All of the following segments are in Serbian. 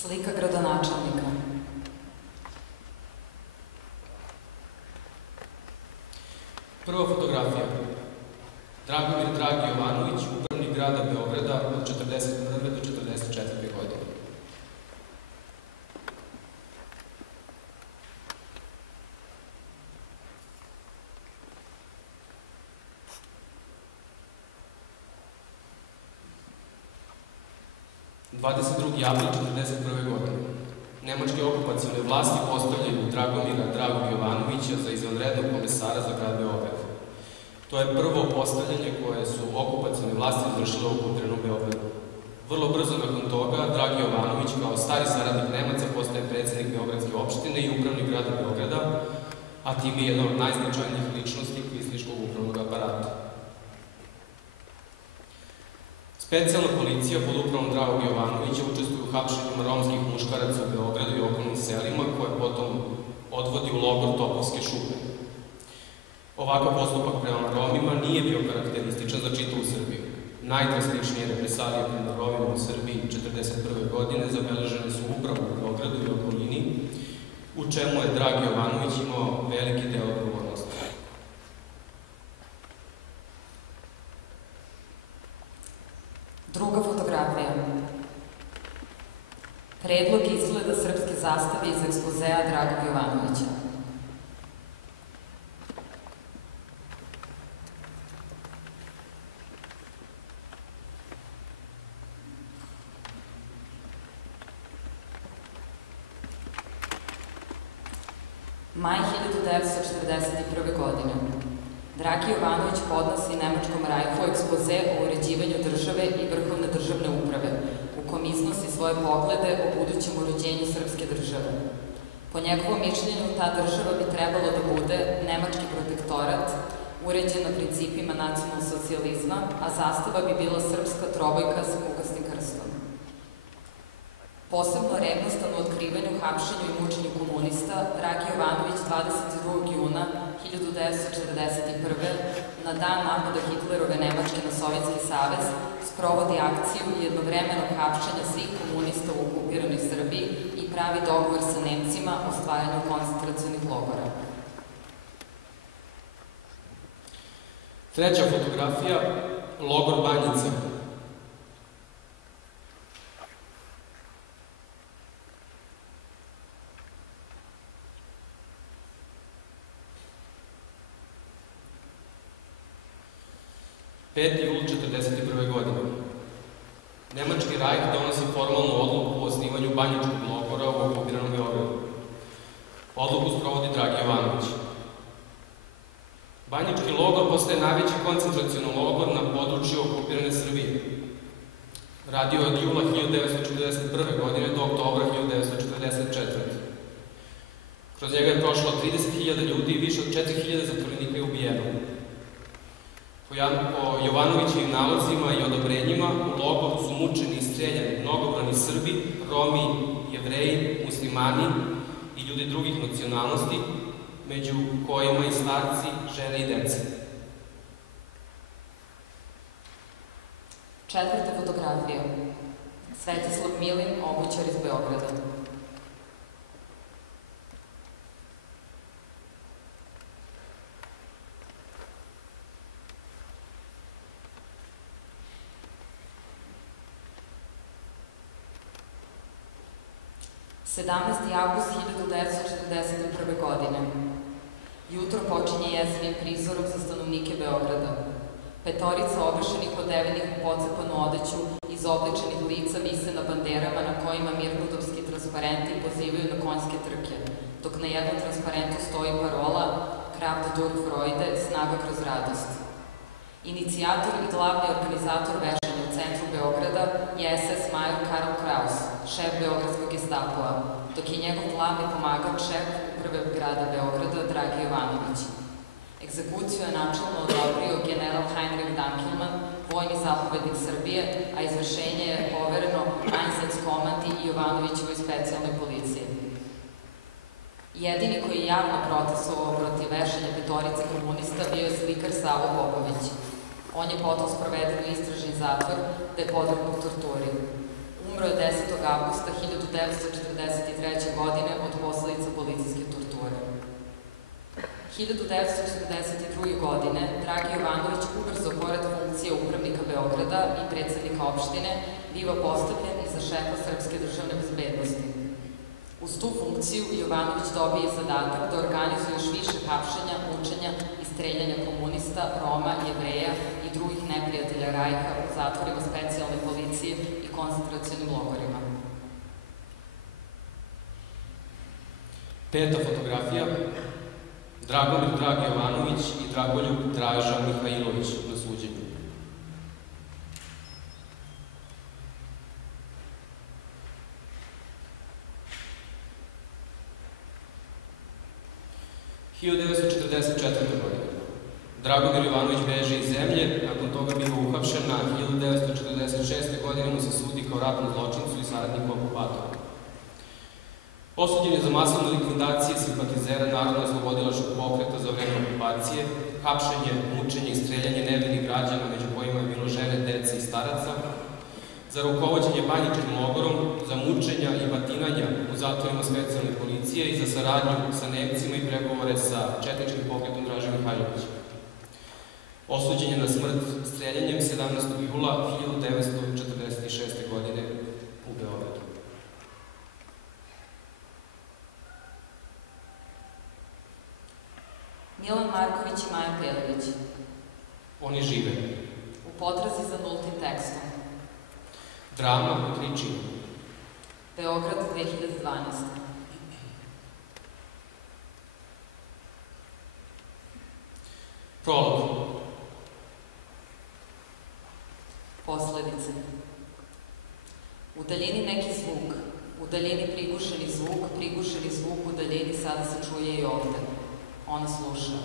Slika gradonačelnika. Prva fotografija. Dragomir Dragi Jovanović, upravnik grada Beograda od 1941. do 1944. godine. april 1941. godine. Nemačke okupacione vlasti postavljaju Dragomira Dragog Jovanovića za izvanrednog komesara za grad Beograd. To je prvo postavljanje koje su okupacione vlasti izvršile u okupiranom Beogradu. Vrlo brzo nakon toga, Dragi Jovanović kao stari saradnik Nemaca postaje predsednik Beogradske opštine i upravnik grada Beograda, a tim je jedna od najznačajnijih ličnosti kvislinškog upravnog aparata. Specijalna policija pod upravom Dragog Jovanovića učestvuje u hapšenjima romskih muškaraca u Beogradu i okolnim selima, koje potom odvodi u logor Topovske šupe. Ovakav postupak prema Romima nije bio karakterističan za čitavu Srbiju. Najdrastičnije represalije prema Romima u Srbiji 1941. godine zabeležene su upravo u Beogradu i okolini, u čemu je Dragi Jovanović imao veliki deo odgovornosti. Druga fotografija. Predlog izgleda srpske zastave iz ekspozea Dragog Jovanovića. Maj 1941. godine. Dragi Jovanović podnosi Nemačkom Rajhu ekspoze o uređivanju države i vrhovne državne uprave, u kom iznosi svoje poglede o budućem uređenju srpske države. Po njegovom mišljenju, ta država bi trebalo da bude nemački protektorat, uređen na principima nacionalnog socijalizma, a zastava bi bila srpska trobojka sa kukastim krstom. Posebno revnostan u otkrivanju, hapšenju i mučenju komunista, Dragi Jovanović 22. juna 1941. na dan napada Hitlerove Nemačke na Sovjetski savez sprovodi akciju jednovremenog hapšenja svih komunista u okupiranoj Srbiji i pravi dogovor sa Nemcima o stvaranju koncentracionih logora. Treća fotografija, logor Banjica. Jul 1941. godine. Nemački Rajh donosi formalnu odluku o osnivanju banjičkog logora u okupiranom Beogradu. Odluku sprovodi Dragi Jovanović. Banjički logor postaje najveći koncentracioni logor na području okupirane Srbije. Radio je od jula 1941. godine do oktobra 1944. Kroz njega je prošlo 30.000 ljudi i više od 4.000 zatvorenika je ubijeno. Po Jovanovićevim nalazima i odobrenjima u logoru su mučeni i streljani mnogobrojni Srbi, Romi, Jevreji, muslimani i ljudi drugih nacionalnosti, među kojima i starci, žene i dece. Četvrta fotografija. Svetislav Milin, obućar iz Beograda. Avgust 1941. godine. Jutro počinje jesenjim prizorom za stanovnike Beograda. Petorica obešenih odevenih u pocepanu odeću iz oblečenih lica vise na banderama na kojima mirnodopski transparenti pozivaju na konjske trke, dok na jednom transparentu stoji parola Kraft durch Freude, snaga kroz radost. Inicijator i glavni organizator vešanja u centru Beograda je SS major Karl Kraus, šef beogradskog gestapoa, dok je njegov glavni pomagač šef uprave grada Beograda Dragi Jovanović. Egzekuciju je načelno odobrio general Heinrich Dankelman, vojni zapovednik Srbije, a izvršenje je povereno Einsatzkommandi i Jovanovićevoj specijalnoj policiji. Jedini koji je javno protestovao protiv vešanja petorice komunista bio je slikar Savo Popović. On je potom sproveden u istražni zatvor, te podvrgnut torturi. umro je 10. avgusta 1943. godine od posledica policijske torture. 1942. godine Dragi Jovanović ubrzo pored funkcije upravnika Beograda i predsednika opštine biva postavljen i za šefa Srpske državne bezbednosti. Uz tu funkciju Jovanović dobije zadatak da organizuje još više hapšenja, mučenja i streljanja komunista, Roma, Jevreja i drugih neprijatelja Rajha u zatvorima specijalne policije i koncentracionim logorima. Peta fotografija. Dragomir Dragi Jovanović i Dragoljub Draža Mihajlović na suđenju. – 1944. godine. Dragomir Jovanović beže iz zemlje, nakon toga biva uhapšen, na 1946. godine mu se sudi kao ratnom zločincu i saradniku okupatora. Osuđen je za masovne likvidacije simpatizera Narodno-oslobodilačkog pokreta za vreme okupacije, hapšenje, mučenje i streljanje nevinih građana, među kojima je bilo žene, dece i staraca, za rukovođenje banjičkim logorom, za mučenja i batinanja u zatvorima specijalne policije i za saradnju sa Nemcima i pregovore sa četničkim pokretom Draže Mihajlovića. Osuđen je na smrt streljanjem 17. jula 1946. godine u Beogradu. Milan Marković i Maja Pelević. Oni žive. U potrazi za nultim tekstom. Drama u 3 čina. Beograd 2012. Prolog. Posledice. U daljini neki zvuk, u daljini prigušeni zvuk u daljini sada se čuje i ovde. Ona sluša.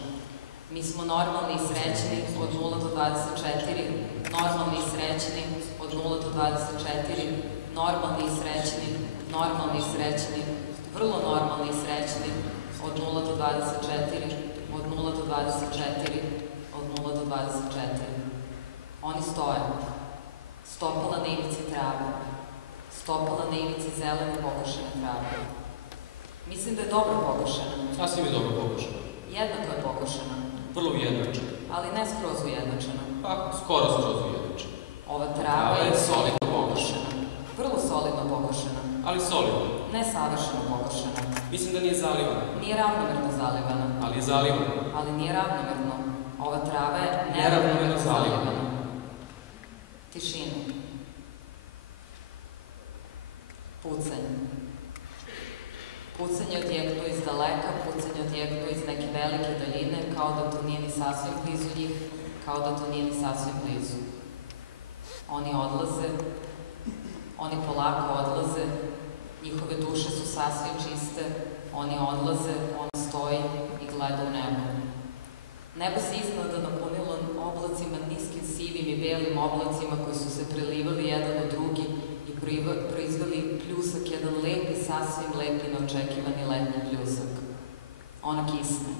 Mi smo normalni i srećni od 0 do 24, normalni i srećni od 0 do 24, normalni i srećni, vrlo normalni i srećni od 0 do 24, od 0 do 24, od 0 do 24. Oni stoje. Stopala na ivici trave. Stopala na ivici zelene pokošene trave. Mislim da je dobro pokošena. Sasvim je dobro pokošena. Jednako je pokošena. Vrlo ujednačena. Ali ne skroz ujednačena. Pa, skoro skroz ujednačena. Ova trava je solidno pokošena. Vrlo solidno pokošena. Ali solidno. Ne savršeno pokošena. Mislim da nije zalivana. Nije ravnomerno zalivana. Ali je zalivana. Ali nije ravnomerno. Ova trava je neravnomerno zalivana. Tišina. Pucanje. Pucanje odjeknu iz daleka, pucanje odjeknu iz neke velike daljine, kao da to nije ni sasvim blizu njih, kao da to nije ni sasvim blizu. Oni odlaze, oni polako odlaze, njihove duše su sasvim čiste, oni odlaze, on stoji i gleda u nebo. Nebo se iznada napunilo oblacima, niskim sivim i belim oblacima koji su se prelivali jedan od drugi i proizveli pljusak, jedan lepi, sasvim lepi, neočekivani letnji pljusak. Ona kisne.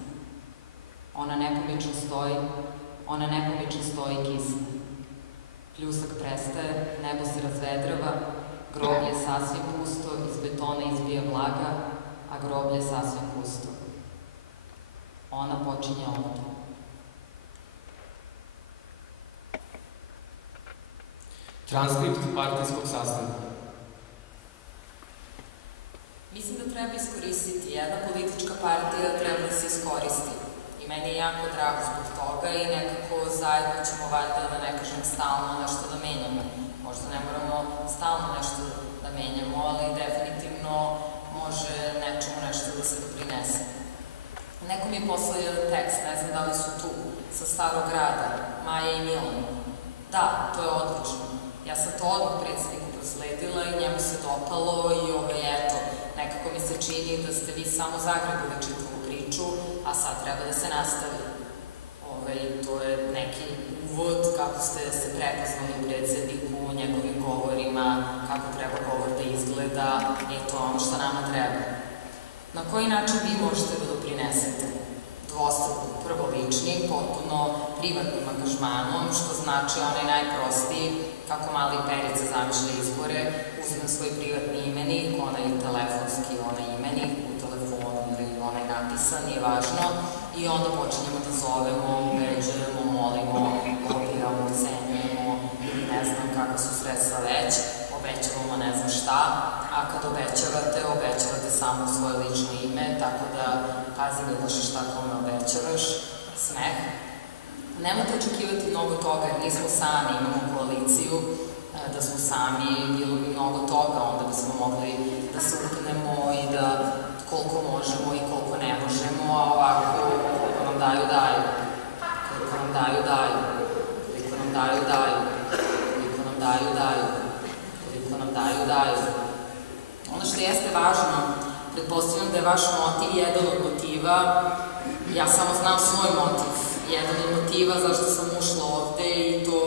Ona nepomično stoji i kisne. Pljusak prestaje, nebo se razvedrava, groblje je sasvim pusto, iz betona izbija vlaga, a groblje je sasvim pusto. Ona počinje ovde. Transkript partijskog sastanka. Mislim da treba iskoristiti. Jedna politička partija treba da se iskoristi. I meni je jako drago zbog toga i nekako zajedno ćemo valjda, da ne kažem, stalno nešto da menjamo. Možda ne moramo stalno nešto da menjamo, ali definitivno može nečemu nešto da se doprinese. Neko mi je poslao jedan tekst, ne znam da li su tu, sa Starog grada, Maja i Milan. Da, to je odlično. Ja sam to odmah predsjedniku prosledila i njemu se dopalo i eto, nekako mi se čini da ste vi samo zagrebili čitavu priču, a sad treba da se nastavi. To je neki uvod kako ste se prepoznali predsjedniku, njegovim govorima, kako treba govor da izgleda i to ono što nama treba. Na koji način vi možete da doprinesete? Dvostruko, prvo ličnim, potpuno privatnim angažmanom, što znači onaj najprostiji, kako mali Perica zamišlja izbore, uzmem svoj privatni imenik, onaj telefonski, onaj imenik u telefonu ili onaj napisan, nije važno, i onda počinjemo da zovemo, ubeđujemo, molimo, kopiramo, ucenjujemo ili ne znam kakva su sredstva već, obećavamo ne znam šta, a kad obećavate samo svoje lično ime, tako da pazi Miloše šta kome obećavaš, smeh. Nemojte očekivati mnogo toga, jer nismo sami, imamo koaliciju, da smo sami, bilo bi mnogo toga, onda bismo mogli da se upnemo i da koliko možemo i koliko ne možemo, a ovako koliko nam daju, daju. Koliko nam daju, daju. Koliko nam daju, daju. Koliko nam daju, daju. Koliko nam daju, daju. Ono što jeste važno, pretpostavljam da je vaš motiv jedan od motiva, ja samo znam svoj motiv, jedan od motiva zašto sam ušla ovde i to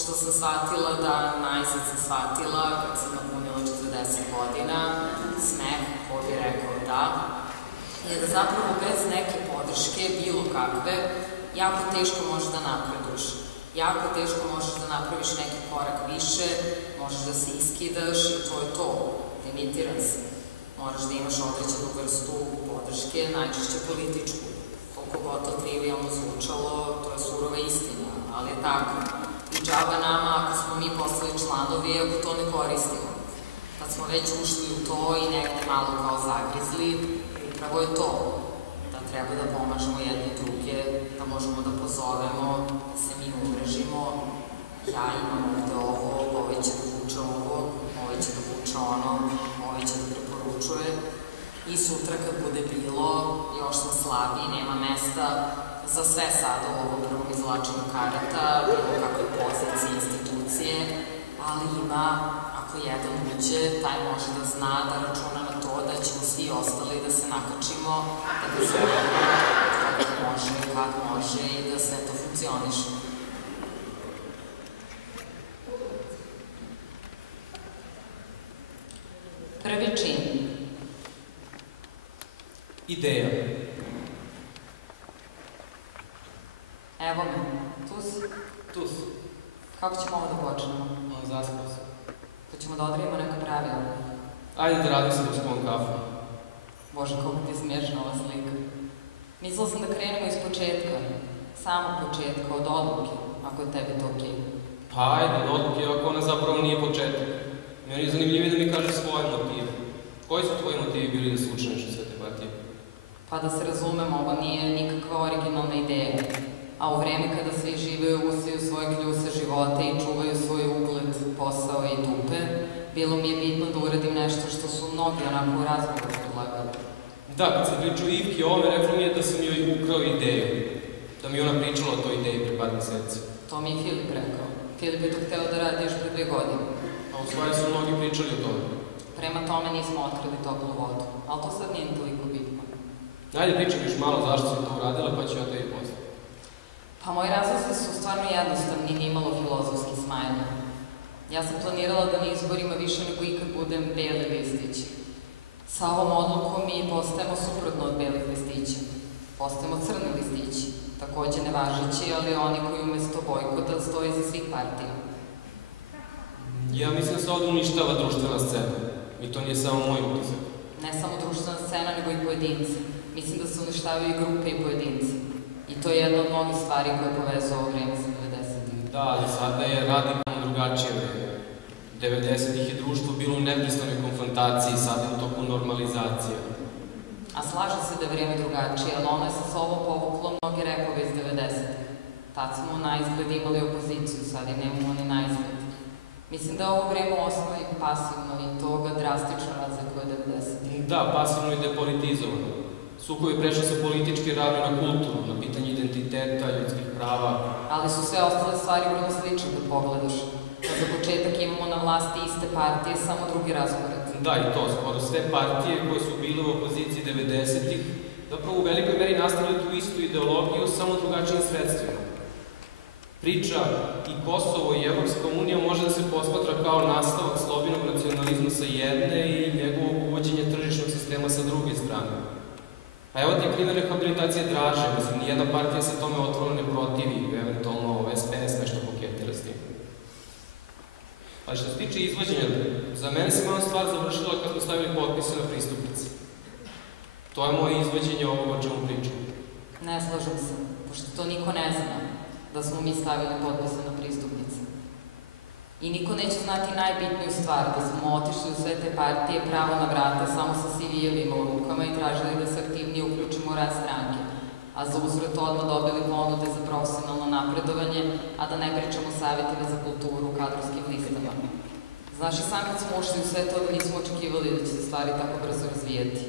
što sam shvatila da najzad sam shvatila kad sam napunila 40 godina, smeh, ko bi rekao da, je da zapravo bez neke podrške, bilo kakve, jako teško možeš da napreduješ. Jako teško možeš da napraviš neki korak više, možeš da se iskidaš i to je to, limitiran si. Moraš da imaš određenu vrstu podrške, najčešće političku. Koliko god to trivijalno zvučalo, to je surova istina, ali je tako. I džaba nama ako smo mi postali članovi, ako to ne koristimo. Kad smo već ušli u to i negde malo kao zagrizli, upravo je to. Da treba da pomažemo jedni druge, da možemo da pozovemo, da se mi umrežimo. Ja imam ovde ovo, ovaj će da vuče ovo, ovaj će da vuče ono, ovaj će da preporučuje. I sutra kad bude bilo, još sam slabiji, nema mesta za sve sada u ovom prvom izvlačenju karata, bilo kakve pozicije, institucije, ali ima, ako jedan uđe, taj može da zna, da računa na to da ćemo svi ostali da se nakačimo, da ga zovemo kako može, kad može i da sve to funkcioniše. Prvi čin. Ideja. Evo me, tu si. Tu si. Kako ćemo ovo da počnemo? Zaspao sam. To ćemo da odredimo neka pravila. Ajde da radim se da uspom kafu. Bože, koliko ti je smiješna ova slika. Mislila sam da krenemo iz početka. Samog početka, od odluke, ako je tebi to okej. Pa ajde, od odluke, ako ona zapravo nije početak. Meni je zanimljivije da mi kažeš svoje motive. Koji su tvoji motivi bili da se učiniš u sve te partije? Pa da se razumemo, ovo nije nikakva originalna ideja. A u vreme kada svi žive usiju svoje kljuse života i čuvaju svoj ugled, posao i dupe, bilo mi je bitno da uradim nešto što su mnogi onako u razgovoru predlagali. Da, kad sam pričao Ivki o ovome, rekla mi je da sam joj ukrao ideju. Da mi ona pričala o toj ideji pre par meseci. To mi je Filip rekao. Filip je to hteo da radi još pre 2 godine. A u stvari su mnogi pričali o tome. Prema tome nismo otkrili toplu vodu, ali to sad nije toliko bitno. Ajde, pričam još malo zašto si to uradila, pa ću ja to i poznati. Pa moji razlozi su stvarno jednostavni i nimalo filozofski smajani. Ja sam planirala da na izborima više nego ikad budem beli listić. Sa ovom odlukom mi postajemo suprotno od belih listića. Postajemo crni listići, takođe nevažeći, ali oni koji umesto bojkota stoji za svih partija. Ja mislim da se ovdje uništava društvena scena. I to nije samo moj utisak. Ne samo društvena scena, nego i pojedinci. Mislim da se uništavaju i grupe i pojedinci. I to je jedna od mnogih stvari koje povezuje ovo vreme sa 90-ih. Da, ali sada je radikalno drugačije vreme. 90-ih je društvo bilo u neprestanoj konfrontaciji, sada je u toku normalizacije. A slažem se da je vreme drugačije, ali ono je sa sobom povuklo mnoge repove iz 90-ih. Tad smo na izgled imali opoziciju, sad i nemamo ni na izgled. Mislim da je ovo vreme u osnovi pasivno i to ga drastično razlikuje 90-ih. Da, pasivno i depolitizovano. Sukovi prešli sa političke ravne na kulturu, na pitanje identiteta, ljudskih prava. Ali su sve ostale stvari vrlo slične kad pogledaš. Da za početak imamo na vlasti iste partije, samo drugi raspored. Da, i to, skoro sve partije koje su bile u opoziciji 90-ih, zapravo u velikoj meri nastavili tu istu ideologiju, samo drugačijim sredstvima. Priča i Kosovo i Evropska unija može da se posmatra kao nastavak slobinog nacionalizma sa jedne i njegovog uvođenja tržišnog sistema sa druge strane. A evo ti je primjer rehabilitacije Draže, mislim, nijedna partija se tome otvoreno ne protivi, eventualno SPS nešto koketira s tim. Ali što se tiče izvođenja, za mene se malo stvar završila kad smo stavili potpise na pristupnici. To je moje izvođenje ovog o čemu pričam. Ne slažem se, pošto to niko ne zna da smo mi stavili potpise na pristupnice. I niko neće znati najbitniju stvar, da smo otišli u sve te partije pravo na vrata samo sa CV-evima u rukama i tražili da se aktivnije uključimo u rad stranke, a za uzvrat odmah dobili ponude za profesionalno napredovanje, a da ne pričamo o savjetima za kulturu u kadrovskim listama. Znaš i sam kad smo ušli u sve to da nismo očekivali da će se stvari tako brzo razvijati.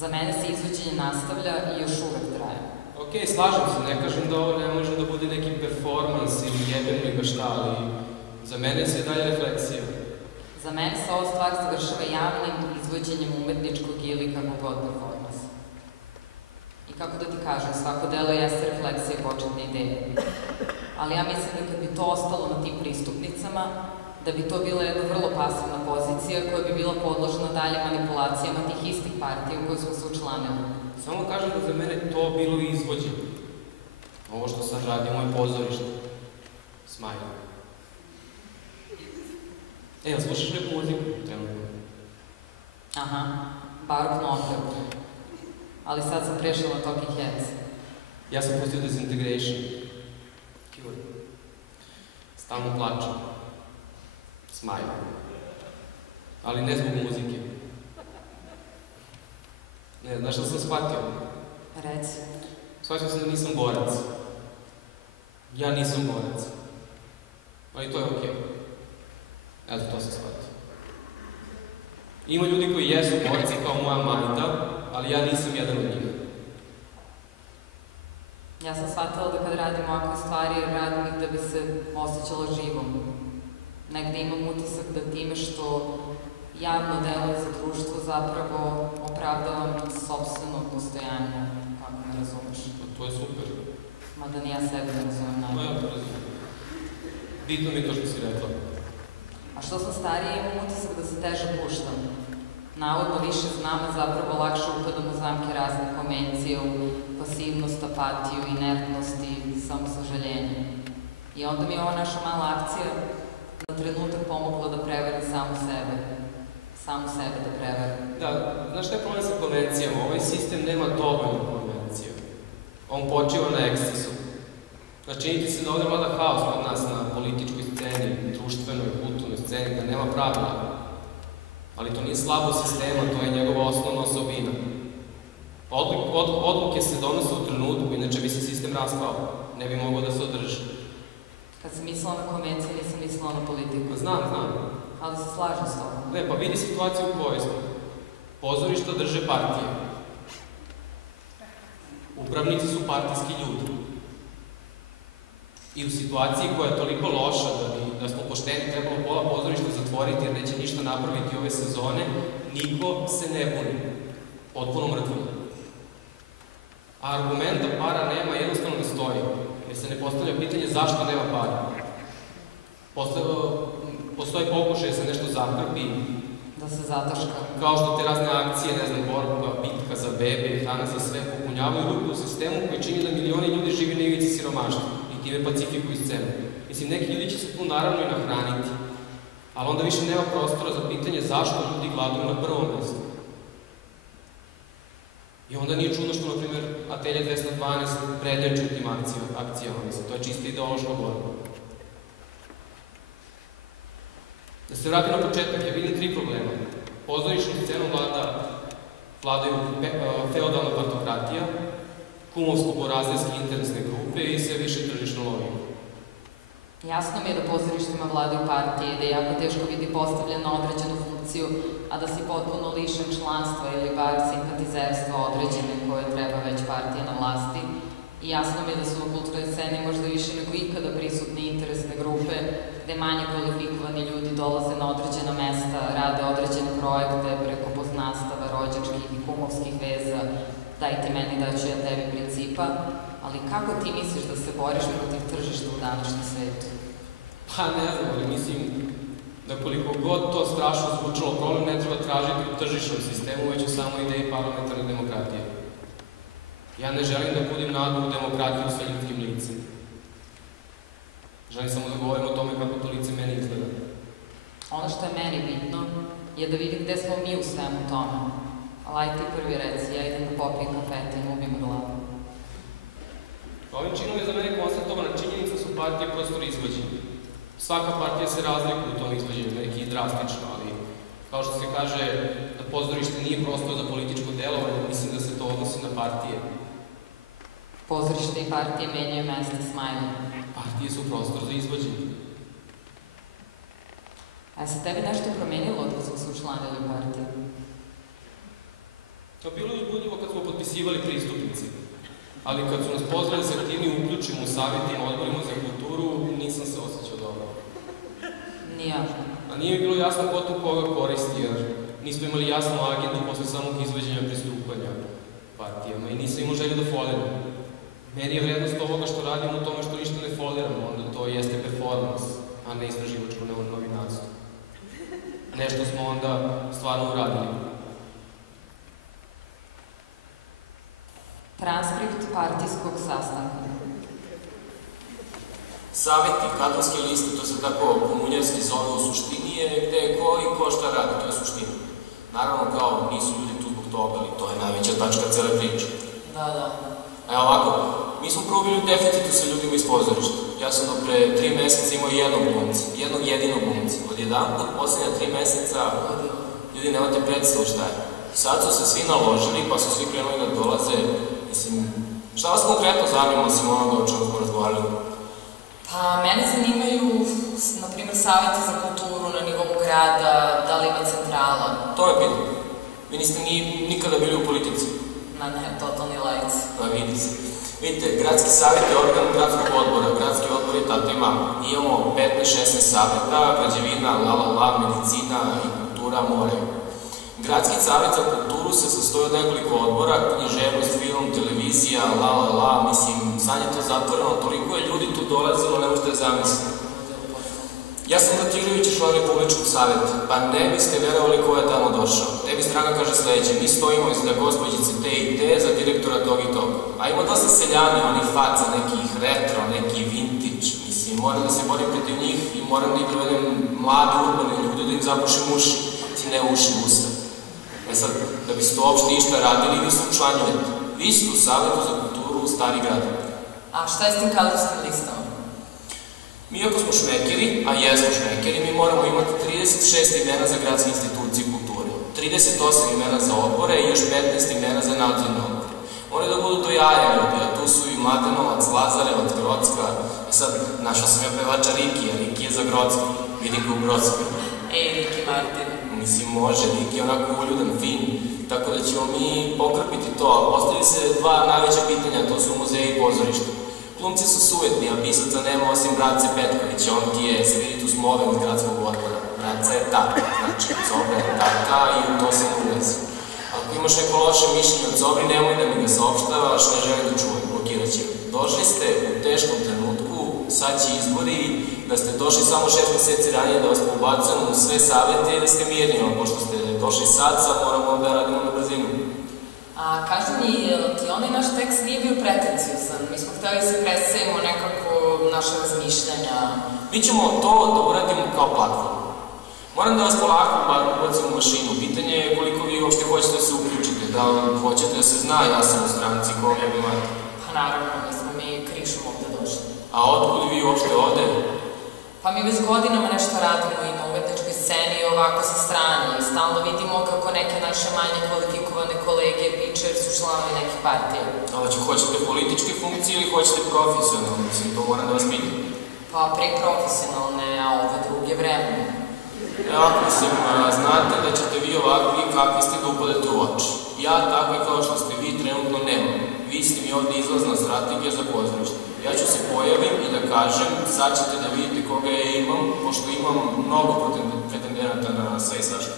Za mene se izvođenje nastavlja i još uvek traje. Ok, slažem se, ne kažem da ovo ne može da bude neki performans ili jebeno ili šta, ali za mene se dalje refleksija. Za mene se ova stvar završava javnim izvođenjem umetničkog ili kako god performansa. I kako da ti kažem, svako delo jeste refleksija početne ideje. Ali ja mislim da kad bi to ostalo na tim pristupnicama, da bi to bila jedna vrlo pasivna pozicija koja bi bila podložna dalje manipulacijama tih istih partija u koje smo se učlanili. Samo kažem da za mene to bilo izvođenje. Ovo što sad radi moj pozorište. Smajla. Jel slušaš neku muziku trenutno? Aha, baroknu operu. Ali sad sam prešla na Talking Heads. Ja sam pustio Disintegration. Cure. Stalno plačem. Smajla. Ali ne zbog muzike. Ne, znaš što sam shvatio? Reci. Shvatio sam da nisam borac. Ja nisam borac. Ali to je okej. Eto, to sam shvatio. Ima ljudi koji jesu borci kao moja majda, ali ja nisam jedan od njih. Ja sam shvatila da kad radim ovakve stvari, radim ih da bi se osjećala živom. Negde imam utisak da time što javno delujem za društvo zapravo opravdavam sopstveno postojanje, kako me razumeš. To je super. Mada ni ja sebe ne razumem No, ja to razumem. Bitno mi je to što si rekla. A što sam starija, imam utisak da se teže puštam. Navodno više znam, a zapravo lakše upadam u zamke raznih konvencija, u pasivnost, apatiju, inertnost i samosažaljenje. I onda mi je ova naša mala akcija na trenutak pomogla da prevarim samu sebe. Samu sebe da prevarim. Da, znaš šta je problem sa konvencijama? Ovaj sistem nema dovoljno konvencija. On počiva na ekscesu. Znači, čini ti se da ovdje vlada haos kod nas na političkoj sceni, društvenoj, kulturnoj sceni, da nema pravila. Ali to nije slabo sistema, to je njegova osnovna osobina. Odluke se donose u trenutku, inače bi se sistem raspao. Ne bi mogao da se održi. Kad sam mislila na konvencije, nisam mislila na politiku. Znam. Ali se slažem s tobom. Ne, pa vidi situaciju u kojoj smo. Pozorišta drže partije. Upravnici su partijski ljudi. I u situaciji koja je toliko loša da smo pošteni, trebalo pola pozorišta zatvoriti jer neće ništa napraviti ove sezone, niko se ne buni. Potpuno mrtvo. A argument da para nema jednostavno ne stoji. Jer se ne postavlja pitanje zašto nema para. Postoji pokušaj da se nešto zakrpi. Da se zataška. Kao što te razne akcije, ne znam, borba, bitka za bebe, hrana za sve, popunjavaju rupu u sistemu koji čini da milioni ljudi živi na ivici siromaštva i time pacifikuju scenu. Mislim, neki ljudi će se tu naravno i nahraniti, ali onda više nema prostora za pitanje zašto ljudi gladuju na prvom mjestu. I onda nije čudno što, na primjer, Atelje 212 prednjači u tim akcijama, mislim, to je čista ideološka borba. Da se vratim na početak, ja vidim 3 problema. Pozorišnu scenu vladaju feodalna partokratija, kumovsko-borazerske interesne grupe i sve više tržišno lobije. Jasno mi je da pozorištima vladaju partije i da je jako teško biti postavljen na određenu funkciju, a da si potpuno lišen članstva ili bar simpatizerstva određene koje treba već partija na vlasti. I jasno mi je da su na kulturnoj sceni možda više nego ikada prisutne interesne grupe, gde manje kvalifikovani ljudi dolaze na određena mesta, rade određene projekte preko poznanstava, rođačkih i kumovskih veza, daj ti meni da ću ja tebi principa, ali kako ti misliš da se boriš protiv tržišta u današnjem svetu? Pa ne znam, ali mislim da koliko god to strašno zvučalo, problem ne treba tražiti u tržišnom sistemu, već u samoj ideji parlamentarne demokratije. Ja ne želim da budim nadu u demokratiju sa ljudskim licem. Želim samo da govorim o tome kako to lice meni izgleda. Ono što je meni bitno je da vidim gde smo mi u svemu tome. Ali aj ti prvi reci, ja idem da popijem kafete i ubim glavu. Ovim činom je za mene konstatovana činjenica su partije prostor izvođenja. Svaka partija se razlikuje u tom izvođenju, neki drastično, ali kao što se kaže da pozorište nije prostor za političko delovanje, mislim da se to odnosi na partije. Pozorište i partije menjaju mesta smajla. Partije su prostor za izvođenje. A se tebi nešto promenilo od kad smo se učlanili u partiju? To bilo je uzbudljivo kad smo potpisivali pristupnici. Ali kad su nas pozvali da se aktivnije uključimo u savjetima, odborima za kulturu, nisam se osjećao dobro. Ni ja. A nije mi bilo jasno ko tu koga koristi, jer nismo imali jasnu agendu posle samog izvođenja pristupanja partijama i nisam imao želju da foliram. Meni je vrednost ovoga što radimo u tome što ništa ne foliramo, onda to jeste performans, a ne istraživačko novinarstvo. Nešto smo onda stvarno uradili. Transkript partijskog sastanka. Saveti, kadrovske liste, to se tako komunjarski zove u suštini, je gde ko i ko šta radi, to je suština. Naravno, kao nisu ljudi tu zbog toga, ali to je najveća tačka cele priče. Da. Evo ovako, mi smo prvo bili u deficitu sa ljudima iz pozorišta. Ja sam do pre 3 meseca imao jednog jedinog glumca. Od jedanput, poslednja 3 meseca, ljudi nemate predstavu šta je. Sad su se svi naložili, pa su svi krenuli da dolaze. Mislim, šta vas konkretno zanima, osim onoga o čemu smo razgovarali? Pa, mene zanimaju, na primjer, savjeti za kulturu na nivou grada, da li ima centrala. To je pitanje. Vi niste nikada bili u politici? Ne, totalni lajci. Pa vidi se. Vidite, gradski savjet je organ gradskog odbora. Gradski odbor je tato imamo. Imamo 15-16 savjeta, građevina, medicina i kultura moraju. Gradski savjet za kulturu se sastoji od nekoliko odbora, književnost, film, televizija, mislim, sad je to zatvoreno, toliko je ljudi tu dolazilo, ne možete zamisliti. Ja sam Latirović član Republičkog savjeta, pa ne biste verovali ko je tamo došao. Tebi stranka kaže sledeće, mi stojimo iza gospođice te i te za direktora tog i tog. A ima dosta seljane, onih faca, nekih retro, neki vintage, mislim, moram da se borim protiv njih i moram da ih dovedem mlade, urbane ljude da im zapušim uši, ne uši, usta. E sad, da biste uopšte išta radili, vi se učlanjujete. Vi ste u Savjetu za kulturu u Stari grad. A šta je s tim kadrovskim listama? Mi ako smo šmekeri, a jesmo šmekeri, mi moramo imati 36 imena za gradske institucije kulture, 38 imena za odbore i još 15 imena za nadzorne odbore. Moraju da budu do jaja ljudi, a tu su i Mladenovac, Lazarevac, Grocka. E sad, našao sam ja pevača Riki, a Riki je za Grocki. Vidim ga u Grockoj. Riki Martin. Mislim, može, Riki je onako uljudan, fin, tako da ćemo mi pokrpiti to. Ostavi se dva najveća pitanja, to su muzeji i pozorište. Glumci su sujetni, a pisaca nema osim Brace Petkovića, on ti je spiritus moven iz gradskog odbora. Braca je tata, znači Cobra je tata i u to se ne ulazi. Ako imaš neko loše mišljenje od Cobri, nemoj da mi ga saopštavaš, ne želim da čujem, blokirat će. Došli ste u teškom trenutku, sad će izbori, da ste došli samo 6 meseci ranije da vas pobacujemo u sve savete i da ste mirni, pošto ste došli sad moramo da radimo na brzinu. A kaži mi, ti onaj naš tekst nije bio pretenciozan, mi smo hteli se predstavimo nekako naše razmišljanja. Mi ćemo to da uradimo kao platformu. Moram da vas polako ubacim u mašinu, pitanje je koliko vi uopšte hoćete da se uključite, da hoćete da se zna ja sam u stranci koga ja imate. Pa naravno, mi smo krišom ovde došli. A otkud vi uopšte ovde? Pa mi već godinama nešto radimo i na umetničkoj sceni i ovako sa strane i stalno vidimo kako neke naše manje kvalifikovane kolege piče jer su članovi nekih partija. Ali hoćete političke funkcije ili hoćete profesionalne? Mislim, to moram da vas pitam. Pa pre profesionalne, a ove druge vremena. Evo, mislim, znate da ćete vi ovakvi kakvi ste da upadete u oči. Ja takvi kao što ste vi trenutno nemam. Vi ste mi ovde izlazna strategija za pozorište. Ja ću se pojavim i da kažem, sad ćete da vidite koga ja imam, pošto imam mnogo pretendenata na sve i svašta.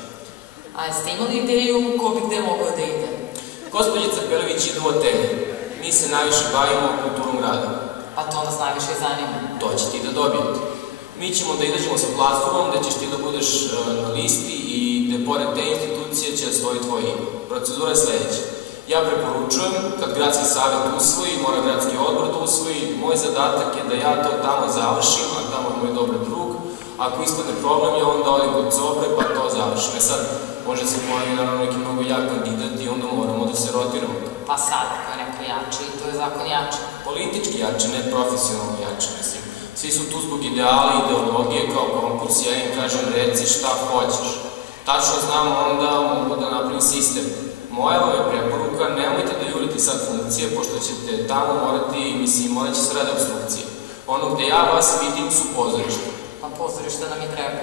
A jeste imali ideju ko bi gde mogao da ide? Gospođica Pelević ide u hotelje. Mi se najviše bavimo kulturom grada. Pa to nas najviše zanima. To će ti da dobijete. Mi ćemo da izađemo sa platformom gde ćeš ti da budeš na listi i gde pored te institucije će stoji tvoj ime. Procedura je sledeća. Ja preporučujem, kad gradski savjet usvoji, mora gradski odbor da usvoji, moj zadatak je da ja to tamo završim, a tamo je moj dobar drug, Ako ispadne problem, ja onda odim kod Cobre, pa to završim. Sad, može se pojavi naravno neki mnogo jak kandidat i onda moramo da se rotiramo. Pa sad, ako je neko jači, to je zakon jači. Politički jači, ne profesionalno jači, mislim. Svi su tu zbog ideala i ideologije kao konkurs, ja im kažem reci šta hoćeš. Tačno znam onda mogu da napravim sistem. Moja vam je preporuka, nemojte da jurite sad funkcije, pošto ćete tamo morati, mislim, morat će se radi obstrukcije. Ono gde ja vas vidim su pozorište. Pa pozorište nam i treba.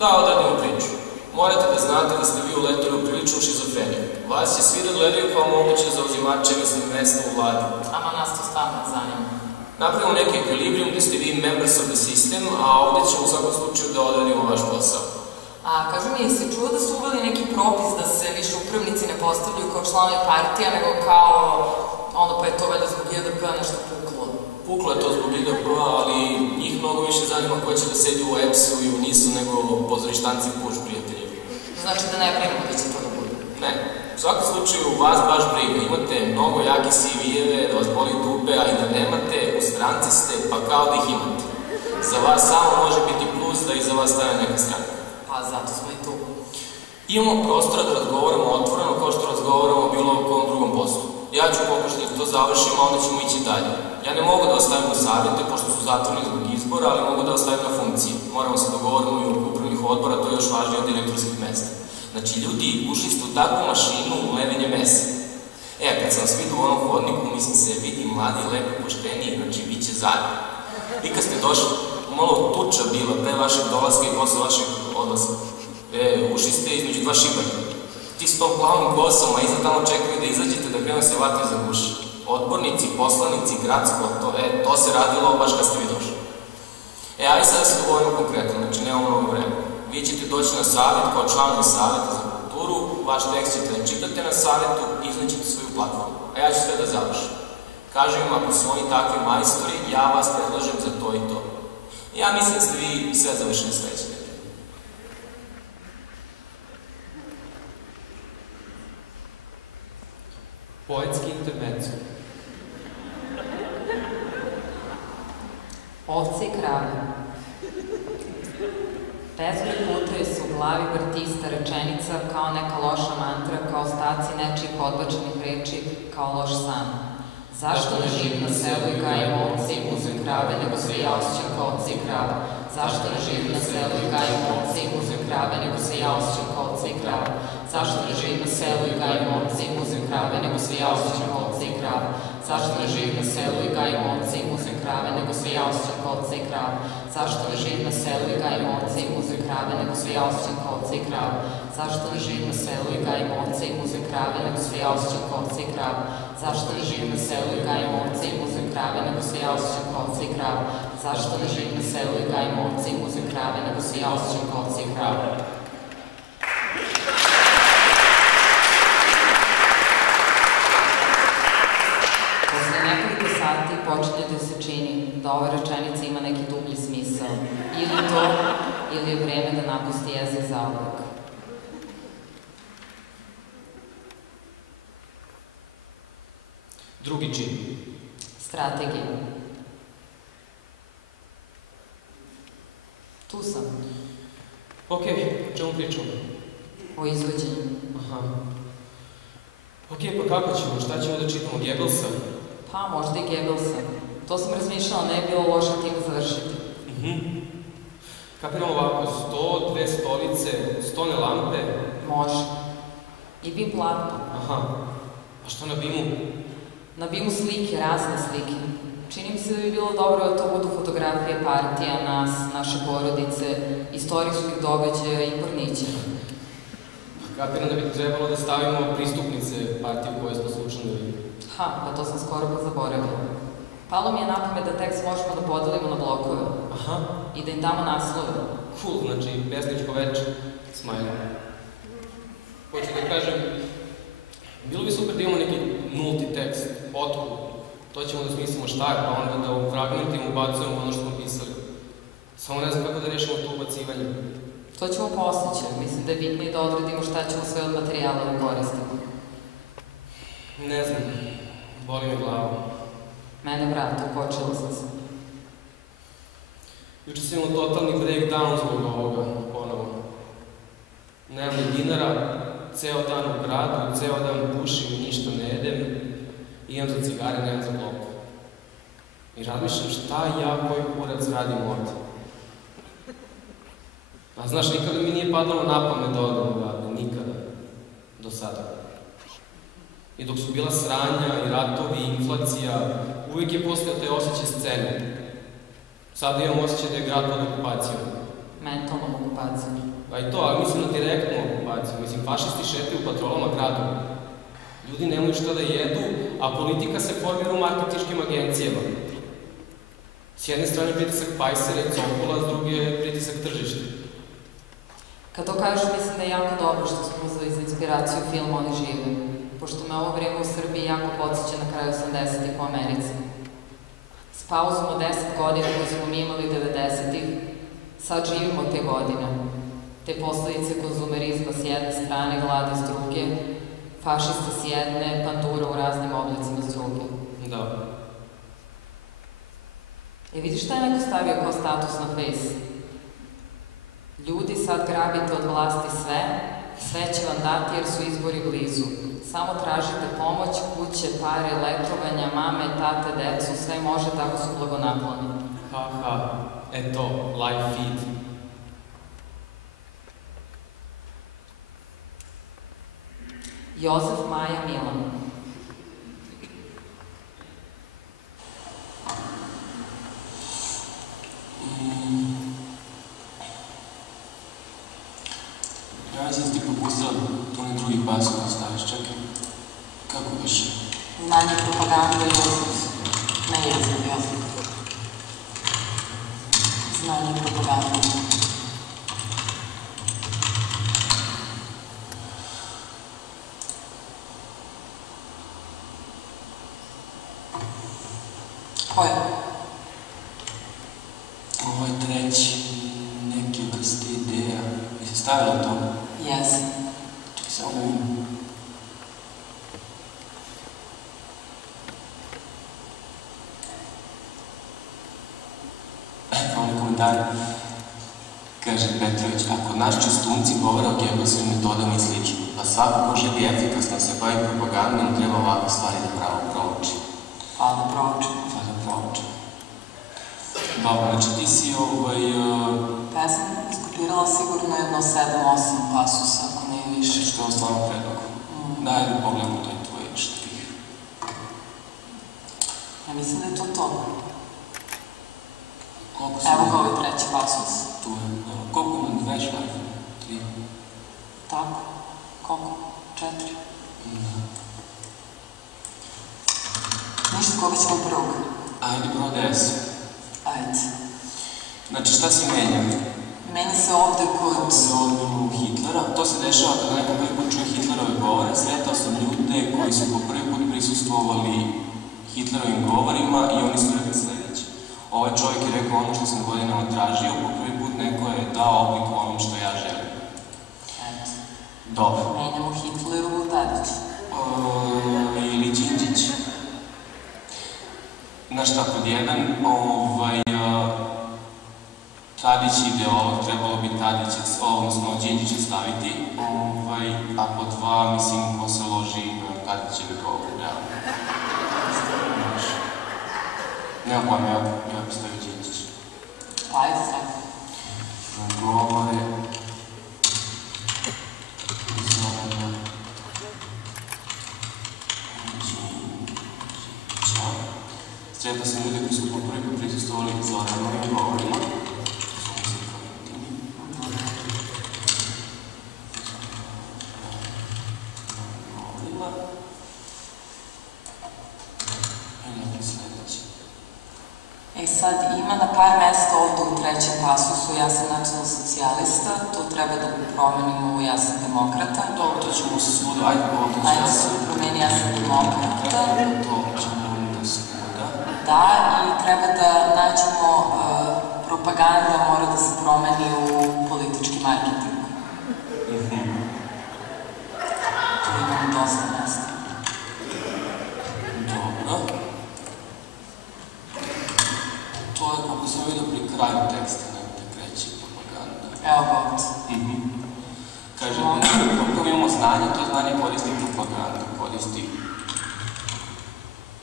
Da, odradimo priču. Morate da znate da ste vi uleteli u priličnu šizofreniju. Vas će svi da gledaju kao moguće zauzimače, mislim, mesta u vladi. Ama nas to stvarno zanima. Napravimo neki ekvilibrijum gde ste vi members of the system, a ovde ćemo u svakom slučaju da odradimo vaš posao. A kažu mi, jesi čuo da su uveli neki propis da se više upravnici ne postavljaju kao članovi partija, nego kao, onda pa je to valjda zbog IDP nešto puklo? Puklo je to zbog IDP, ali njih mnogo više zanima ko će da sedi u EPS-u i u NIS-u nego pozorištanci puš prijatelji. Znači da ne brinemo da će to da bude? Ne. U svakom slučaju, vas baš briga. Imate mnogo jake CV-eve, da vas boli dupe, a i da nemate, u stranci ste, pa kao da ih imate. Za vas samo može biti plus da i za vas staje neka stranka. Pa zato smo i tu. Imamo prostora da razgovaramo otvoreno kao što razgovaramo bilo o kom drugom poslu. Ja ću pokušati da to završim, a onda ćemo ići dalje. Ja ne mogu da ostavim u savjete, pošto su zatvoreni zbog izbora, ali mogu da ostavim na funkciji. Moramo se dogovoriti i oko upravnih odbora, to je još važnije od direktorskih mesta. Znači, ljudi, ušli ste u takvu mašinu u levenje mesa. Kad sam vas vidio u onom hodniku, mislim se, vidi mladi, lepi, pošteni, znači, bit će zajedno. Vi kad ste došli, malo tuča bila pre vašeg dolaska i posle vašeg odlaska. Ušli ste između dva šibanja. Ti s tom plavom kosom, a iza tamo čekaju da izađete da krenu se vati za guši. Odbornici, poslanici, gradsko, to se radilo baš kad ste vi došli. Ali sada se dogovorimo konkretno, znači nemamo mnogo vremena. Vi ćete doći na savjet kao članovi savjeta za kulturu, vaš tekst ćete da čitate na savjetu, iznećete svoju platformu, a ja ću sve da završim. Kažem im, ako su oni takvi majstori, ja vas predlažem za to i to. Ja mislim da ste vi sve završili sledeće nedelje. Poetski intermezzo. Ovce i krave. Bezbroj puta je se u glavi vrti ista rečenica kao neka loša mantra, kao ostaci nečijih odbačenih reči, kao loš san. Zašto ne živim na selu i gajem ovce i muzim krave, nego se ja osjećam kao ovce i krave? Zašto ne živim na selu i gajem ovce i muzim krave, nego se ja osjećam kao ovce i krave? Zašto ne živim na selu i gajem ovce i muzim krave, nego se ja osjećam kao ovce i krave? Zašto ne živim na selu i gajem ovce i muzim krave, nego se ja osjećam kao ovce i krave? Zašto ne živim na selu i gajem ovce i muzim krave, nego se ja osjećam kao ovce i krave? Zašto ne živim na selu i gajem ovce i muzim krave, nego se ja osjećam kao ovce i krave? Zašto ne živim na selu i gajem ovce i muzim krave, nego se ja osjećam kao ovce i krave? Zašto ne živim na selu i gajem ovce i muzim krave, nego se ja osjećam kao ovce i krave? Posle nekoliko sati počinje da se čini da ova rečenica ima neki dublji smisao. Ili to, ili je vreme da napusti jezik zauvek. Drugi čin. Strategija. Tu sam. Ok, o čemu pričamo? O izvođenju. Aha. Ok, pa kako ćemo? Šta ćemo da čitamo? Goebbelsa? Pa, možda i Goebbelsa. To sam razmišljala, ne je bilo loše time završiti. Kapiramo ovako, 100, 2 stolice, 100 lampe. Može. I bim platno. Aha. A što na bimu? Na bimu slike, razne slike. Čini mi se da bi bilo dobro da to budu fotografije partija, nas, naše porodice, istorijskih događaja i pornića. Kapiram da bi trebalo da stavimo pristupnice partije koje smo slučajno videli. Pa to sam skoro pa zaboravila. Palo mi je na pamet da tekst možemo da podelimo na blokove. Aha. I da im damo naslove. Cool, znači pesničko veče, smajla. Hoću da kažem, bilo bi super da imamo neki nulti tekst, otkup. To ćemo da smislimo šta je, pa onda da u fragmentima ubacujemo ono što smo pisali. Samo ne znam kako da rešimo to ubacivanje. To ćemo postići, mislim da je bitnije da odredimo šta ćemo sve od materijala da koristimo. Ne znam, boli me glava. Mene vrata, počela sam se. Juče sam imao totalni breakdown zbog ovoga, ponovo. Nemam ni dinara, ceo dan u gradu, ceo dan pušim i ništa ne jedem, imam za cigare, nemam za bloku. I razmišljam šta ja, koji kurac radim ovde. A znaš, nikada mi nije padalo na pamet da odem u gradu, nikada. Do sada. I dok su bila sranja i ratovi i inflacija, uvijek je postao taj osjećaj scene. Sada imam osjećaj da je grad pod okupacijom. Mentalnom okupacijom. Pa i to, ali mislim na direktnu okupaciju. Mislim, fašisti šetaju u patrolama gradom. Ljudi nemaju šta da jedu, a politika se formira u marketinškim agencijama. S jedne strane pritisak Pajsera i Cokula, s druge pritisak tržišta. Kad to kažeš, mislim da je jako dobro što smo uzeli za inspiraciju film Oni žive, pošto me ovo vrijeme u Srbiji jako podsjeća na kraju 80-ih u Americi. S pauzom od 10 godina koju smo mi imali 90-ih, sad živimo te godine. Te posledice konzumerizma s jedne strane, glada s druge, fašista s jedne, pandura u raznim oblicima s druge. Da. I vidiš šta je neko stavio kao status na Face? Ljudi, sad grabite od vlasti sve će vam dati jer su izbori blizu. Samo tražite pomoć, kuće, pare, letovanja, mame, tate, decu, sve može, tako su blagonakloni. Ha, eto, live feed. Jozef Maja Milan. Ja sam ti propustila onaj drugi pasu da staviš, čekaj. Kako više? Znanje propaganda Jozef. Ne jezik Jozef. Znanje propaganda. Ko je? Ovo je treći, neke vrste ideja. Jesi stavila to? Jesam. Čekaj, samo da vidim. Ovo komentar. Kaže Petrović, ako naši čistunci govore o Gebelsovim metodama i slično, a svako ko želi efikasno se bavi propagandom, treba ovakve stvari da prouči. Pa da proučim. Dobro, znači ti si Pa ja sam iskopirala sigurno jedno 7-8 pasusa, ako ne više. Što je ovo stvarno predlog. Daj da pogledamo taj tvoj štih. Ja mislim da je to to. Koliko si... Evo ga ovaj treći pasus. Tu je, dobro. Koliko ima dve šlajfe? 3? Tako. Koliko? 4? Ništa, koga ćemo prvog? Ajde, broj 10. Ajde. Znači, šta si menja? Meni se ovde kod... Ovdje Hitlera. To se dešava kada neko prvi put čuje Hitlerove govore. Sretao sam ljude koji su po prvi put prisustvovali Hitlerovim govorima i oni su rekli sledeće. Ovaj čovjek je rekao ono što sam godinama tražio, po prvi put neko je dao oblik onom što ja želim. Eto. Dobro. Menjamo Hitleru u Tadiću. Ili Đinđić. Znaš šta, pod jedan, Tadić ideolog, trebalo bi Tadić, odnosno Đinđića staviti, a pod dva, mislim, ko se loži Tadićevi govor, realno. Nemam pojma, ja bi stavio Đinđić. Ajde, sad. Govore... Zorana... Đinđića. Sretao sam ljude koji su po prvi put prisustvovali Zoranovim govorima. Sad ima na par mesta ovde u trećem pasusu ja sam nacionalno socijalista, to treba da promenimo u ja sam demokrata. Dobro, to ćemo se svuda, ajde ovdje ću Ajde se promeni ja sam demokrata. To ćemo da svuda. Da, i treba da nađemo propaganda mora da se promeni u politički marketing. Tu imamo dosta mesta. Dobro. To je, kako sam vidio pri kraju teksta, nemojte kreći propaganda. Evo god. Kaže, kako imamo znanje, to znanje koristi propaganda, koristi...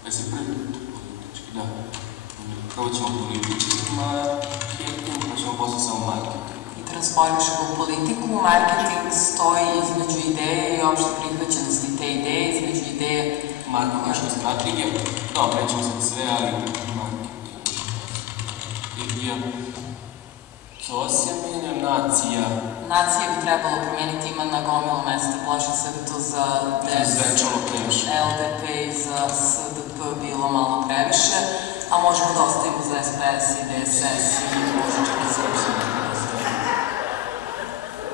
Jesi prvi politički, da. Prvo ćemo politički marketing, pa ćemo posle samo marketing. I transformišemo u politiku, marketing stoji između ideje i opšte prihvaćenosti te ideje, između ideje... Marketinška strategija, dobro, nećemo sad sve, ali marketinška strategija. To se menja nacija. Nacije bi trebalo promijeniti, ima na gomilu mesta, plašim se da to za LDP i za SDP bilo malo previše, a možemo da ostavimo za SPS i DSS i možda čak i za Srpsku.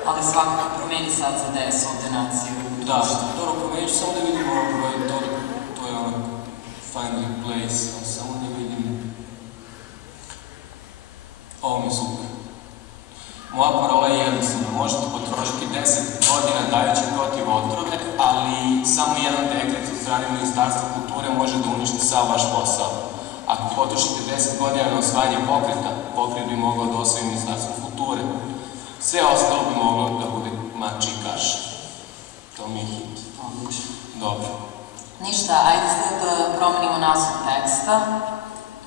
Ali svakako promijeni sad za DS ovde naciju. Da, dobro, promijenit ću samo da vidimo to je ono find replace, samo da vidim. Ovo mi je super. Moja parola je jednostavna, možete potrošiti 10 godina dajući protiv otrove, ali samo jedan dekret od strane Ministarstva kulture može da uništi sav vaš posao. Ako potrošite 10 godina na osvajanje pokreta, pokret bi mogao da osvoji Ministarstvo kulture. Sve ostalo bi moglo da bude mači i kaša. To mi je hit. Odlično. Dobro. Ništa, ajde sad da promenimo naslov teksta.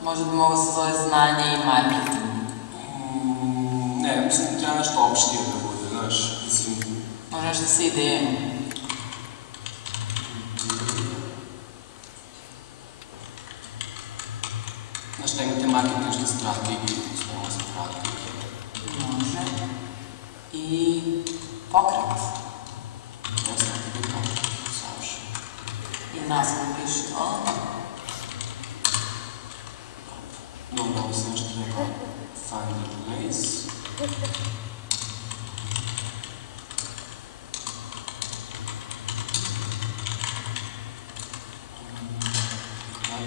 Možda bi moglo se zove znanje i marketing. Ne, mislim da treba nešto opštije da bude, znaš, mislim... Može nešto sa idejama. Znaš, da imate marketinške strategije, stavimo strategije. Može. I pokret. Ja strategije pokret, savršeno. I naslov piše to. Dobro, ovo se nešto treba find replace.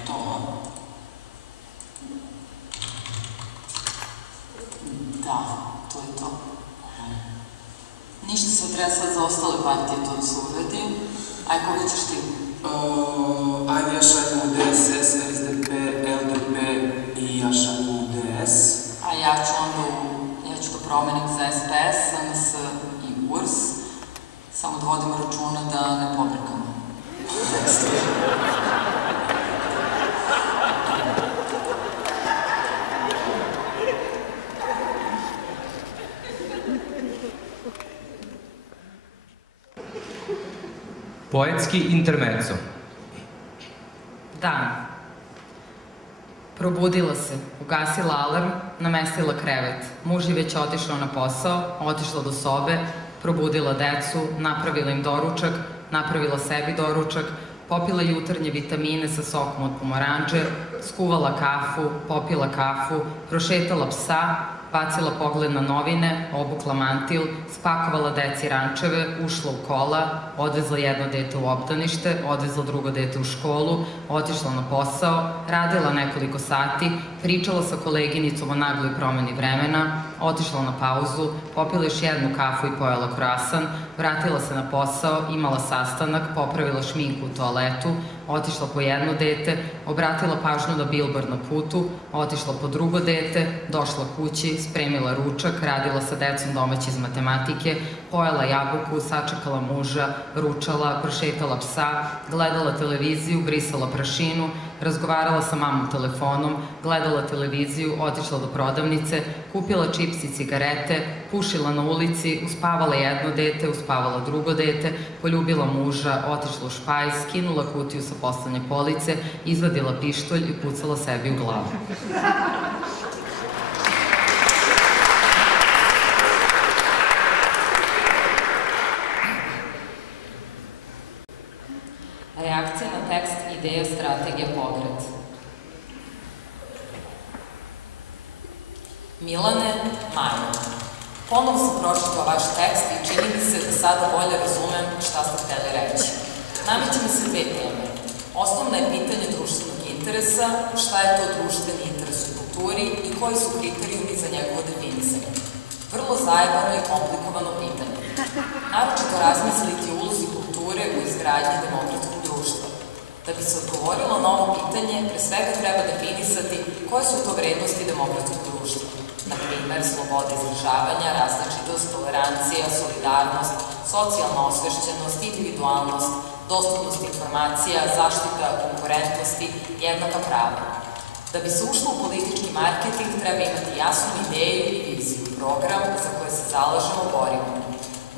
To, a? Da, to je to. Ništa se treba sad za ostale partije to da se uredi. Ajde, koga ćeš ti? Ajde, ja šaljam u DSS, SDP, LDP i ja šaljam u DS. A ja ću onda ja ću da promenim za SPS, SNS i URS. Samo da vodimo računa da ne pobrkamo. Poetski intermezzo. Dan. Probudila se, ugasila alarm, namestila krevet. Muž je već otišao na posao, otišla do sobe, probudila decu, napravila im doručak, napravila sebi doručak, popila jutarnje vitamine sa sokom od pomoranđe, skuvala kafu, popila kafu, prošetala psa, bacila pogled na novine, obukla mantil, spakovala deci rančeve, ušla u kola, odvezla jedno dete u obdanište, odvezla drugo dete u školu, otišla na posao, radila nekoliko sati, pričala sa koleginicom o nagloj promeni vremena, otišla na pauzu, popila još jednu kafu i pojela kroasan, vratila se na posao, imala sastanak, popravila šminku u toaletu, otišla po jedno dete, obratila pažnju na bilbord na putu, otišla po drugo dete, došla kući, spremila ručak, radila sa decom domaći iz matematike, pojela jabuku, sačekala muža, ručala, prošetala psa, gledala televiziju, brisala prašinu, razgovarala sa mamom telefonom, gledala televiziju, otišla do prodavnice, kupila čips i cigarete, pušila na ulici, uspavala jedno dete, uspavala drugo dete, poljubila muža, otišla u špajz, skinula kutiju sa poslednje police, izvadila pištolj i pucala sebi u glavu. Reakcija na tekst, ideja, strategija, pokret. Milane, Maja. Ponovo sam pročitao vaš tekst i čini mi se da sada bolje razumem šta ste hteli reći. Nameću mi se dve teme. Osnovno je pitanje društvenog interesa, šta je to društveni interes u kulturi i koji su kriterijumi za njegovo definisanje. Vrlo zajebano i komplikovano pitanje. Naročito razmisliti o ulozi kulture u izgradnji demokratskog društva. Da bi se odgovorilo na ovo pitanje, pre svega treba definisati koje su to vrednosti demokratskog društva. na primer sloboda izražavanja, različitost, tolerancija, solidarnost, socijalna osvešćenost, individualnost, dostupnost informacija, zaštita konkurentnosti, jednaka prava. Da bi se ušlo u politički marketing, treba imati jasnu ideju i viziju, program za koje se zalažemo, borimo.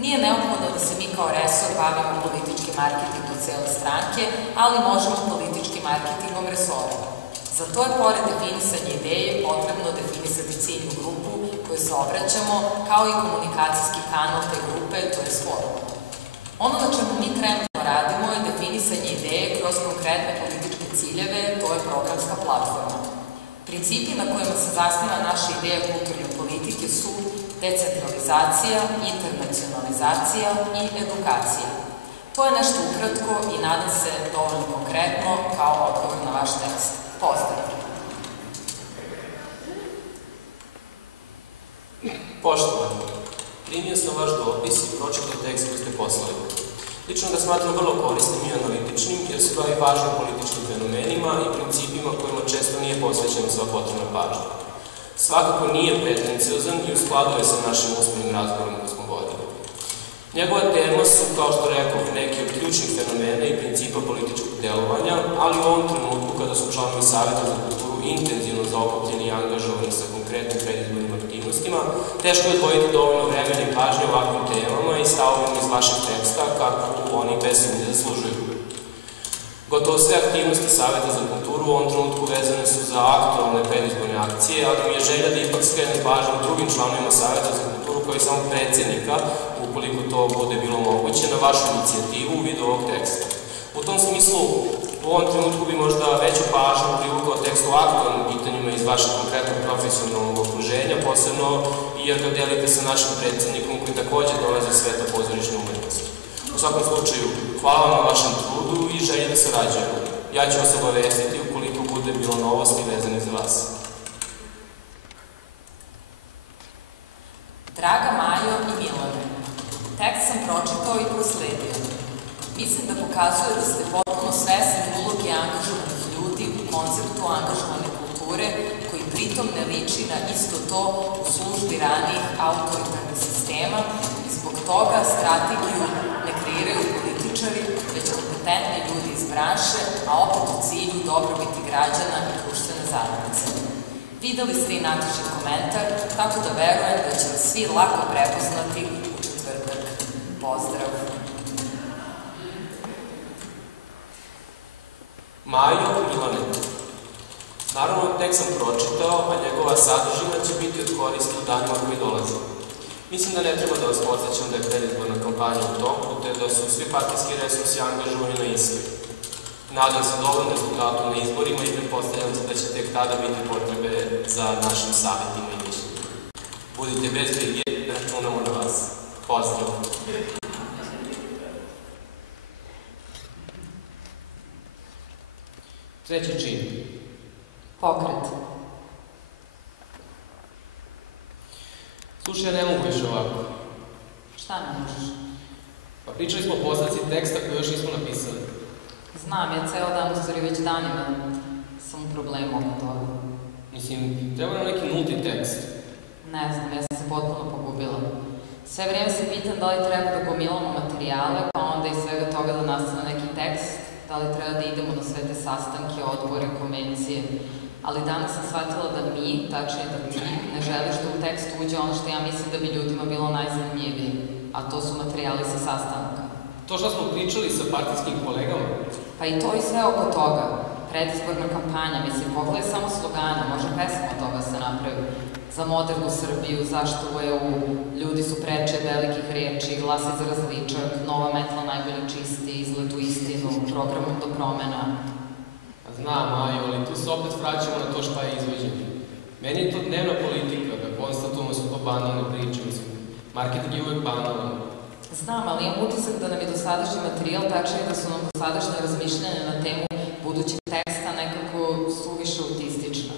Nije neophodno da se mi kao resor bavimo politički marketingom cele stranke, ali možemo politički marketingom resora. Za to je, pored definisanja ideje, potrebno definisati ciljnu grupu koju se obraćamo, kao i komunikacijski kanal te grupe, to je forum. Ono na čemu mi trenutno radimo je definisanje ideje kroz konkretne političke ciljeve, to je programska platforma. Principi na kojima se zasniva naša ideja kulturne politike su decentralizacija, internacionalizacija i edukacija. To je nešto ukratko i nadam se dovoljno konkretno kao odgovor na vaš tekst. Pozdrav! Poštovani, primio sam vaš dopis i pročitao tekst koji ste poslali. Lično ga smatram vrlo korisnim i analitičnim, jer se bavi važnim političkim fenomenima i principima kojima često nije posvećena sva potrebna pažnja. Svakako nije pretenciozan i u skladu je sa našim usmenim razgovorom koji smo vodili. Njegova tema su, kao što rekao, neki od ključnih fenomena i principa političkog delovanja, ali u ovom trenutku, kada su članovi Saveta za kulturu intenzivno zaokupljeni i angažovani sa konkretnim predizbornim aktivnostima, teško je odvojiti dovoljno vremena i pažnje ovakvim temama i stavovima iz vašeg teksta, kako oni bez sumnje zaslužuju. Gotovo sve aktivnosti Saveta za kulturu u ovom trenutku vezane su za aktualne predizborne akcije, ali mi je želja da ipak skrenem pažnju drugim članovima Saveta za kulturu, kao i samog predsednika, ukoliko to bude bilo moguće, na vašu inicijativu u vidu ovog teksta. U tom smislu, u ovom trenutku bi možda veću pažnju privukao tekst o aktualnim pitanjima iz vašeg konkretnog profesionalnog okruženja, posebno jer ga delite sa našim predsednikom koji takođe dolazi iz sveta pozorišne umetnosti. U svakom slučaju, hvala vam na vašem trudu i želji da sarađujemo. Ja ću vas obavestiti ukoliko bude bilo novosti vezane za vas. Draga Majo i Milane, tekst sam pročitao i prosledio. Mislim da pokazuje da ste potpuno svesni uloge angažovanih ljudi u konceptu angažovane kulture, koji pritom ne liči na isto to u službi ranijih autoritarnih sistema i zbog toga strategiju ne kreiraju političari, već kompetentni ljudi iz branše, a opet u cilju dobrobiti građana i društvene zajednice. Videli ste i natični komentar, tako da verujem da će vas svi lako prepoznati u četvrtak. Pozdrav! Majo Milane. Naravno, tekst sam pročitao, a njegova sadržina će biti od koristi u danima koji dolaze. Mislim da ne treba da vas podsjećam da je predizborna kampanja u toku, te da su svi partijski resursi angažovani na isti. Nadam se dobrom rezultatu na izborima i pretpostavljam se da će tek tada biti potrebe za našim savjetima i mišljenjima. Budite bez brige, računamo na vas. Pozdrav! Treći čin. Pokret. Slušaj, ja ne mogu više ovako. Šta ne možeš? Pa pričali smo o postavci teksta koju još nismo napisali. Znam, ja ceo dan, u stvari već danima, sam u problemu oko toga. Mislim, treba nam neki nulti tekst. Ne znam, ja sam se potpuno pogubila. Sve vrijeme se pitam da li treba da gomilamo materijale, pa onda iz svega toga da nastane neki tekst, da li treba da idemo na sve te sastanke, odbore, konvencije. Ali danas sam shvatila da mi, tačnije da ti, ne želiš da u tekstu uđe ono što ja mislim da bi ljudima bilo najzanimljivije, a to su materijali sa sastanka. To što smo pričali sa partijskim kolegama? Pa i to i sve oko toga. Predizborna kampanja, mislim, pogledaj samo slogana, može pesma od toga se napravi. Za modernu Srbiju, zašto u EU, ljudi su preče velikih reči, glasi za različak, nova metla najbolje čisti, izgled u istinu, programom do promena. Znam, Majo, ali tu se opet vraćamo na to šta je izvođenje. Meni je to dnevna politika, da konstatujemo su to banalne priče, mislim. Marketing je uvek banalan. Znam, ali imam utisak da nam je dosadašnji materijal, tačnije da su nam dosadašnje razmišljanja na temu budućeg teksta nekako suviše autistična.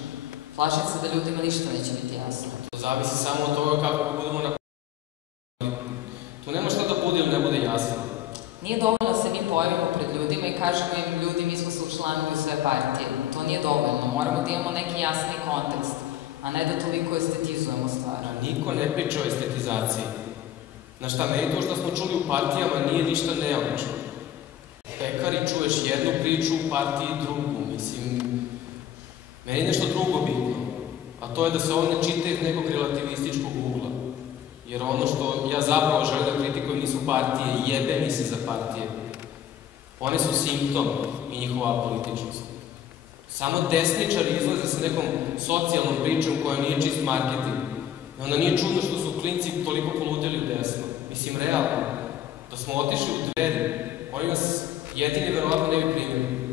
Plašim se da ljudima ništa neće biti jasno. To zavisi samo od toga kako budemo na... Tu nema šta da bude ili ne bude jasno. Nije dovoljno da se mi pojavimo pred ljudima i kažemo im, ljudi, mi smo se učlanili u sve partije. To nije dovoljno, moramo da imamo neki jasni kontekst. a ne da toliko estetizujemo stvari. Niko ne priča o estetizaciji. Znaš šta, meni to što smo čuli u partijama nije ništa neobično. Pekari čuješ jednu priču, u partiji drugu, mislim... Meni je nešto drugo bitno, a to je da se ovo ne čita iz nekog relativističkog ugla. Jer ono što ja zapravo želim da kritikujem nisu partije, jebe mi se za partije. One su simptom i njihova političnost. Samo desničari izlaze sa nekom socijalnom pričom koja nije čist marketing. I onda nije čudno što su klinci toliko poludeli u desno. Mislim, realno, da smo otišli u Dveri, oni nas jedini verovatno ne bi primili.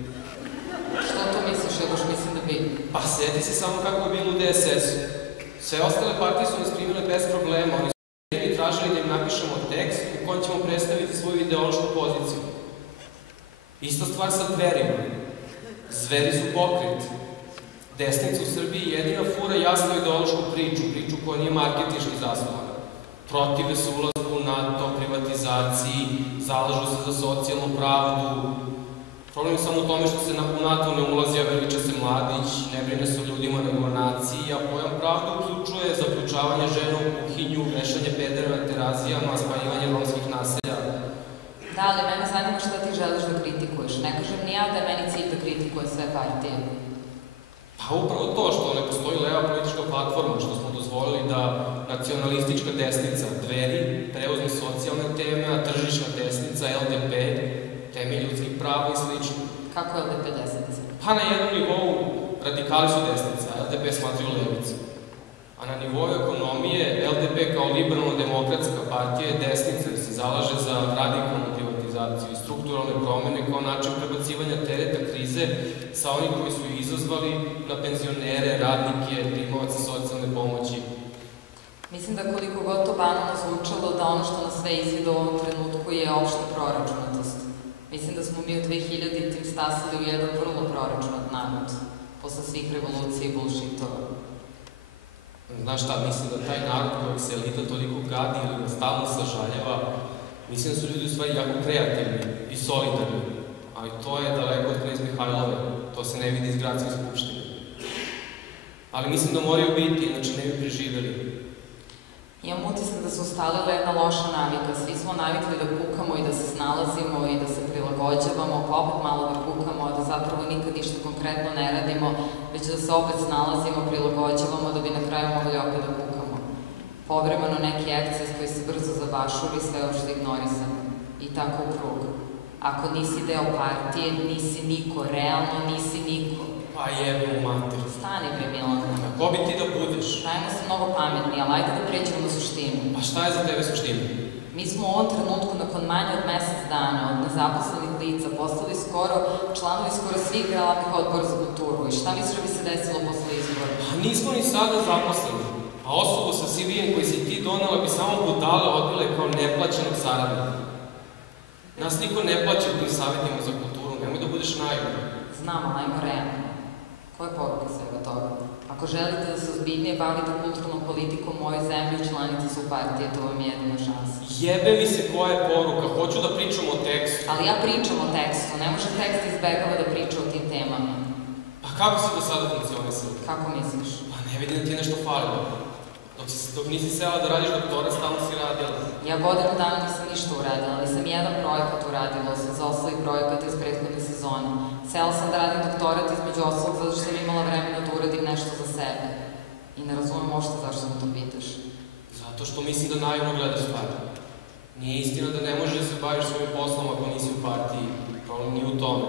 Što to misliš, ja baš mislim da bi? Pa sjeti se samo kako je bilo u DSS-u. Sve ostale partije su nas primile bez problema. Oni su jedini tražili da im napišemo tekst u kojem ćemo predstaviti svoju ideološku poziciju. Ista stvar sa Dverima. Zveri su pokret. Desnica u Srbiji jedina fura jasnu ideološku priču koja nije marketinški zasnovana. Protive su ulazku u NATO, privatizaciji, zalažu se za socijalnu pravdu. Problem je samo u tome što se u NATO ne ulazi, a veliča se Mladić, ne brine se o ljudima nego o naciji, a pojam pravda uključuje zaključavanje žena u kuhinju, vešanje pedera na terazijama, spaljivanje romskih naselja. Da, ali mene zanima šta ti želiš da kritikuješ. Ne kažem ni ja da je meni cilj da kritikuje sve partije. Pa upravo to što ne postoji leva politička platforma, što smo dozvolili da nacionalistička desnica Dveri preuzme socijalne teme, a tržišna desnica LDP teme ljudskih prava i slično. Kako je LDP desnica? Pa na jednom nivou radikali su desnica, a LDP smatraju levicu. A na nivou ekonomije LDP kao liberalno-demokratska partija je desnica i se zalaže za radikalnu privatizaciju i strukturalne promene kao način prebacivanja tereta krize sa onih koji su izazvali na penzionere, radnike, primovaca socijalne pomoći. Mislim da koliko god to banalno zvučalo, da ono što nas sve izvide u ovom trenutku je opšta proračunatost. Mislim da smo mi u 2000-tim stasili u jedan vrlo proračunat narod, posle svih revolucija i bullshitova. Znaš šta, mislim da taj narod kojeg se elita toliko gadi ili ga stalno sažaljeva, mislim da su ljudi u stvari jako kreativni i solidarni, ali to je daleko od knez Mihajlove, to se ne vidi iz gradske skupštine. Ali mislim da moraju biti, inače ne bi preživeli. Imam utisak da se ustalila jedna loša navika. Svi smo navikli da kukamo i da se snalazimo i da se prilagođavamo, pa opet malo da kukamo, a da zapravo nikad ništa konkretno ne radimo, već da se opet snalazimo, prilagođavamo, da bi na kraju mogli opet da kukamo. Povremeno neki eksces koji se brzo zabašuri, sve uopšte ignorisamo. I tako u krug. Ako nisi deo partije, nisi niko, realno nisi niko. Pa jebe u mater. Stani bre, Milana. A ko bi ti da budeš? Pravimo se mnogo pametni, ali ajde da pređemo na suštinu. Pa šta je za tebe suština? Mi smo u ovom trenutku, nakon manje od mesec dana, od nezaposlenih lica, postali članovi skoro svih glavnih odbora za kulturu. I šta misliš da bi se desilo posle izbora? Pa nismo ni sada zaposleni. A osobu sa CV-em koji si ti donala bi samo budale odbile kao neplaćenog saradnika. Nas niko ne plaća u tim savjetima za kulturu, nemoj da budeš naivno. Znam, ali ajmo realno. Koja je poruka svega toga? Ako želite da se ozbiljnije bavite kulturnom politikom u ovoj zemlji, članite se u partije, to vam je jedina šansa. Jebe mi se koja je poruka, hoću da pričam o tekstu. Ali ja pričam o tekstu, ne može tekst izbegava da priča o tim temama. Pa kako si do sada funkcionisala? Kako misliš? Pa ne vidim da ti je nešto falilo. Dok nisi sela da radiš doktora, stalno si radila. Ja godinu dana nisam ništa uradila, ali sam jedan projekat uradila, za ostalih projekata iz prethodne sezone. Sela sam da radim doktorat između ostalog zato što sam imala vremena da uradim nešto za sebe. I ne razumem uopšte zašto me to pitaš. Zato što mislim da naivno gledaš stvari. Nije istina da ne možeš da se baviš svojim poslom ako nisi u partiji. Problem nije u tome.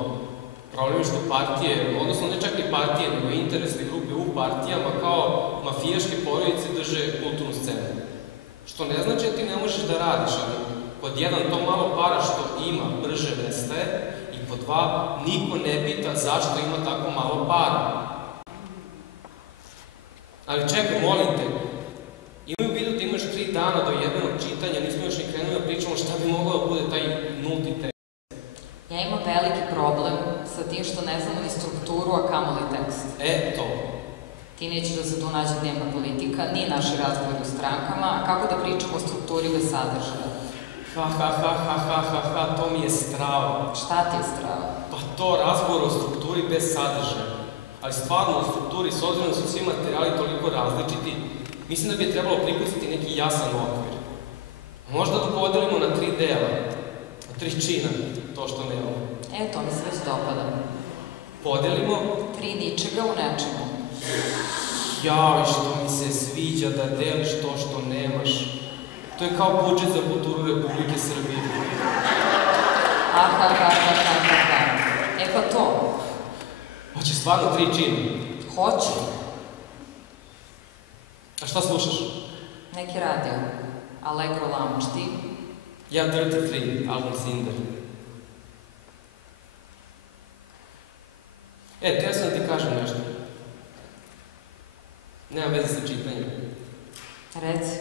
Problem je što partije, odnosno ne čak i partije, nego interesne grupe u partijama kao mafijaške porodice drže kulturnu scenu. Što ne znači da ti ne možeš da radiš, ali pod jedan to malo para što ima brže nestaje i pod dva niko ne pita zašto ima tako malo para. Ali čekaj, molim te, imaju u vidu da imaš 3 dana do jednog čitanja, nismo još ni krenuli da pričamo šta bi moglo da bude taj nulti tekst. Ja imam veliki problem sa tim što ne znamo ni strukturu, a kamoli tekst. To. Ti nećeš da se tu nađe dnevna politika, ni naši razgovori u strankama, a kako da pričamo o strukturi bez sadržaja? To mi je strava. Šta ti je strava? Pa to, razgovor o strukturi bez sadržaja. ali stvarno u strukturi, s obzirom da su svi materijali toliko različiti, mislim da bi je trebalo pripustiti neki jasan okvir. Možda da podelimo na 3 dela, na 3 čina, to što nemamo. To mi se već dopada. Podelimo 3 ničega u nečemu. Jao, što mi se sviđa da deliš to što nemaš. To je kao budžet za kulturu Republike Srbije. Pa to. Hoće stvarno 3 čina? Hoće. A šta slušaš? Neki radio. Allegro Lounge, ti? Ja Dirty Free, album Cinder. Teo sam da ti kažem nešto. Nema veze sa čitanjem. Reci.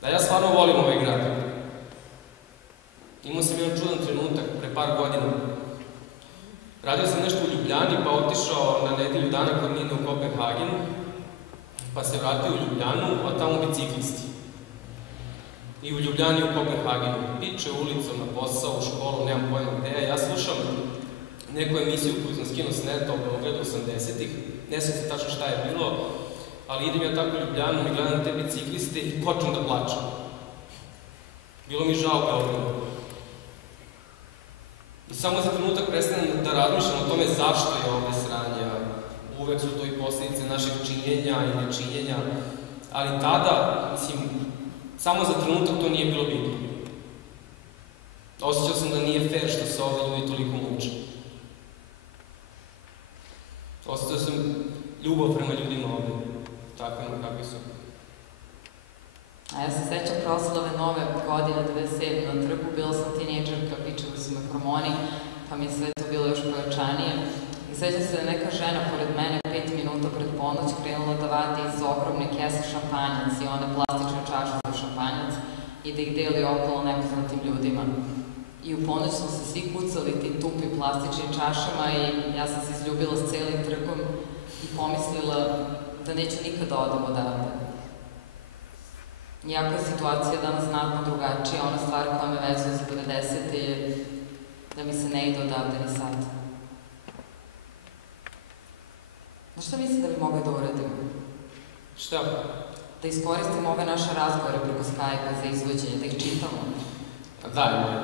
Da, ja stvarno volim ovaj grad. Imao sam jedan čudan trenutak pre par godina. Radio sam nešto u Ljubljani, pa otišao na nedelju dana kod Nine u Kopenhagen, pa se vratio u Ljubljanu, a tamo biciklisti. I u Ljubljani u Kopenhagenu. Piče ulicom na posao, u školu, nemam pojma gde. Ja slušam neku emisiju koju sam skinuo s neta u Beogradu 80-ih. Ne znam se tačno šta je bilo, ali idem ja tako u Ljubljanu i gledam te bicikliste i počnem da plačem. Bilo mi žao Beogradu. I samo za trenutak prestanem da razmišljam o tome zašto je ovde sranje. Uvek su to i posljedice našeg činjenja i nečinjenja, ali tada, mislim, samo za trenutak to nije bilo bitno. Osjećao sam da nije fair što se ovde ljudi toliko muče. Osjećao sam ljubav prema ljudima ovde, takvima kakvi su. A ja se sećam proslave nove godine 97. na trgu, bila sam tinejdžerka, pičali su me hormoni, pa mi je sve to bilo još pojačanije. I sećam se da neka žena pored mene 5 minuta pred ponoć krenula da vadi iz ogromne kese šampanjac i one plastične čaše za šampanjac i da ih deli okolo nepoznatim ljudima. I u ponoć smo se svi kucali ti tupi plastičnim čašama i ja sam se izljubila s celim trgom i pomislila da neću nikada odam odavde. Iako je situacija danas znatno drugačija, ona stvar koja me vezuje za 90. je da mi se ne ide odavde ni sad. Znaš šta mislim da bi mogli da uradimo? Šta? Da iskoristimo ove naše razgovore preko Skype-a za izvođenje, da ih čitamo. Da.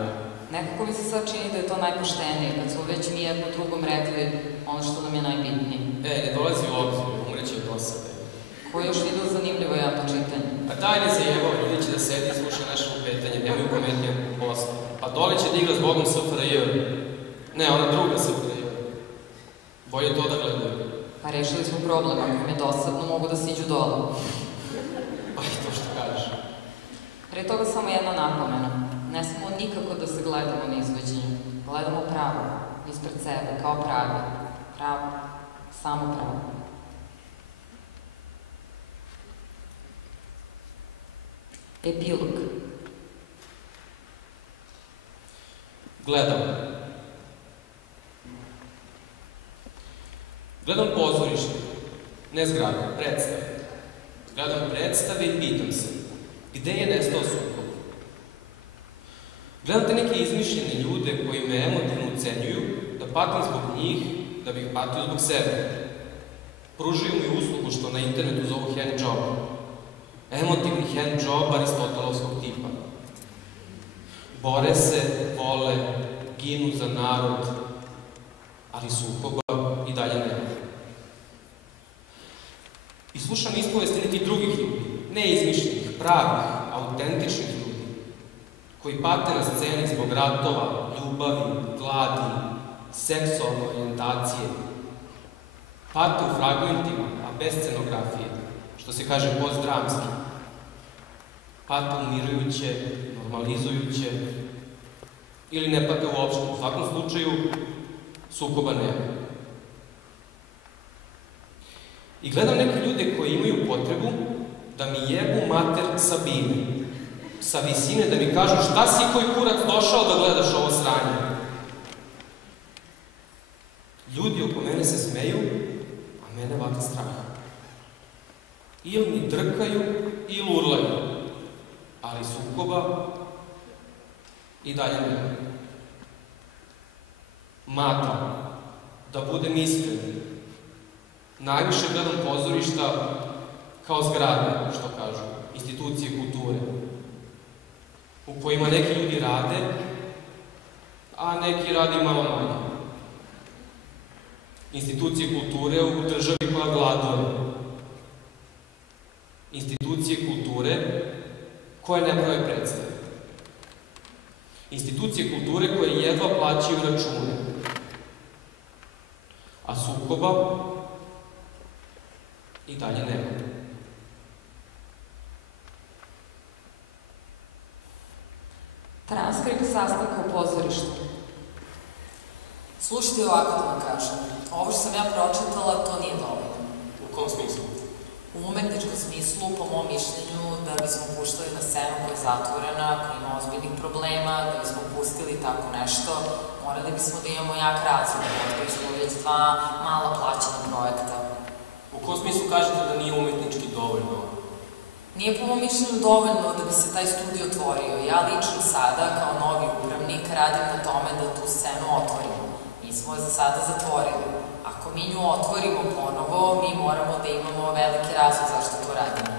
Nekako mi se sad čini da je to najpoštenije, kad smo već mi jedno drugom rekli ono što nam je najbitnije. Ne dolazi u obzir, umreći od dosade. Ko je još vidio zanimljivo javno čitanje? Pa daj ne zajebao, ljudi će da sedi i sluša naše lupetanje, nemaju pametnije posla. Pa dole će da igra s Bogom SFRJ. Ne, ona druga SFRJ. Bolje to da gledaju. Pa rešili smo problem, ako im je dosadno, mogu da siđu dole. Pa i to što kažeš. Pre toga samo jedna napomena. Ne smemo nikako da se gledamo na izvođenju. Gledamo pravo, ispred sebe, kao pravi. Pravo, samo pravo. Epilog. Gledam pozorište, ne zgrade, predstave. Gledam predstave i pitam se, gde je nestao sukob? Gledam te neke izmišljene ljude koji me emotivno ucenjuju, da patim zbog njih, da bih patio zbog sebe. Pružuju mi uslugu što na internetu zovu handjob. Emotivni handjob aristotelovskog tipa. Bore se, vole, ginu za narod, ali sukoba i dalje nema. I slušam ispovesti nekih drugih ljudi, ne izmišljenih, pravih, autentičnih ljudi, koji pate na sceni zbog ratova, ljubavi, gladi, seksualne orijentacije. Pate u fragmentima, a bez scenografije, što se kaže postdramski. Pate umirujuće, normalizujuće, ili ne pate uopšte. U svakom slučaju, sukoba nema. I gledam neke ljude koji imaju potrebu da mi jebu mater sa bine, sa visine, da mi kažu šta si koji kurac došao da gledaš ovo sranje. Ljudi oko mene se smeju, a mene vata strah. Ili mi drkaju, ili urlaju, ali sukoba i dalje nema. Mata, Da budem iskren, najviše gledam pozorišta kao zgrade, što kažu, institucije kulture, u kojima neki ljudi rade, a neki radi malo manje. Institucije kulture u državi koja gladuje. Institucije kulture koje ne prave predstave. Institucije kulture koje jedva plaćaju račune. A sukoba i dalje nema. Transkript sastanka u pozorištu. Slušajte ovako da vam kažem. Ovo što sam ja pročitala, to nije dovoljno. U kom smislu? U umetničkom smislu, po mom mišljenju, da bismo puštali na scenu koja je zatvorena, koja ima ozbiljnih problema, da bismo pustili tako nešto, morali bismo da imamo jak razum, da bismo već dva mala plaćena projekta. U kom smislu kažete da nije umetnički dovoljno? Nije po mom mišljenju dovoljno da bi se taj studio otvorio. Ja lično sada, kao novi upravnik, radim na tome da tu scenu otvorimo. Mi smo je za sada zatvorili. Ako mi nju otvorimo ponovo, mi moramo da imamo veliki razlog zašto to radimo.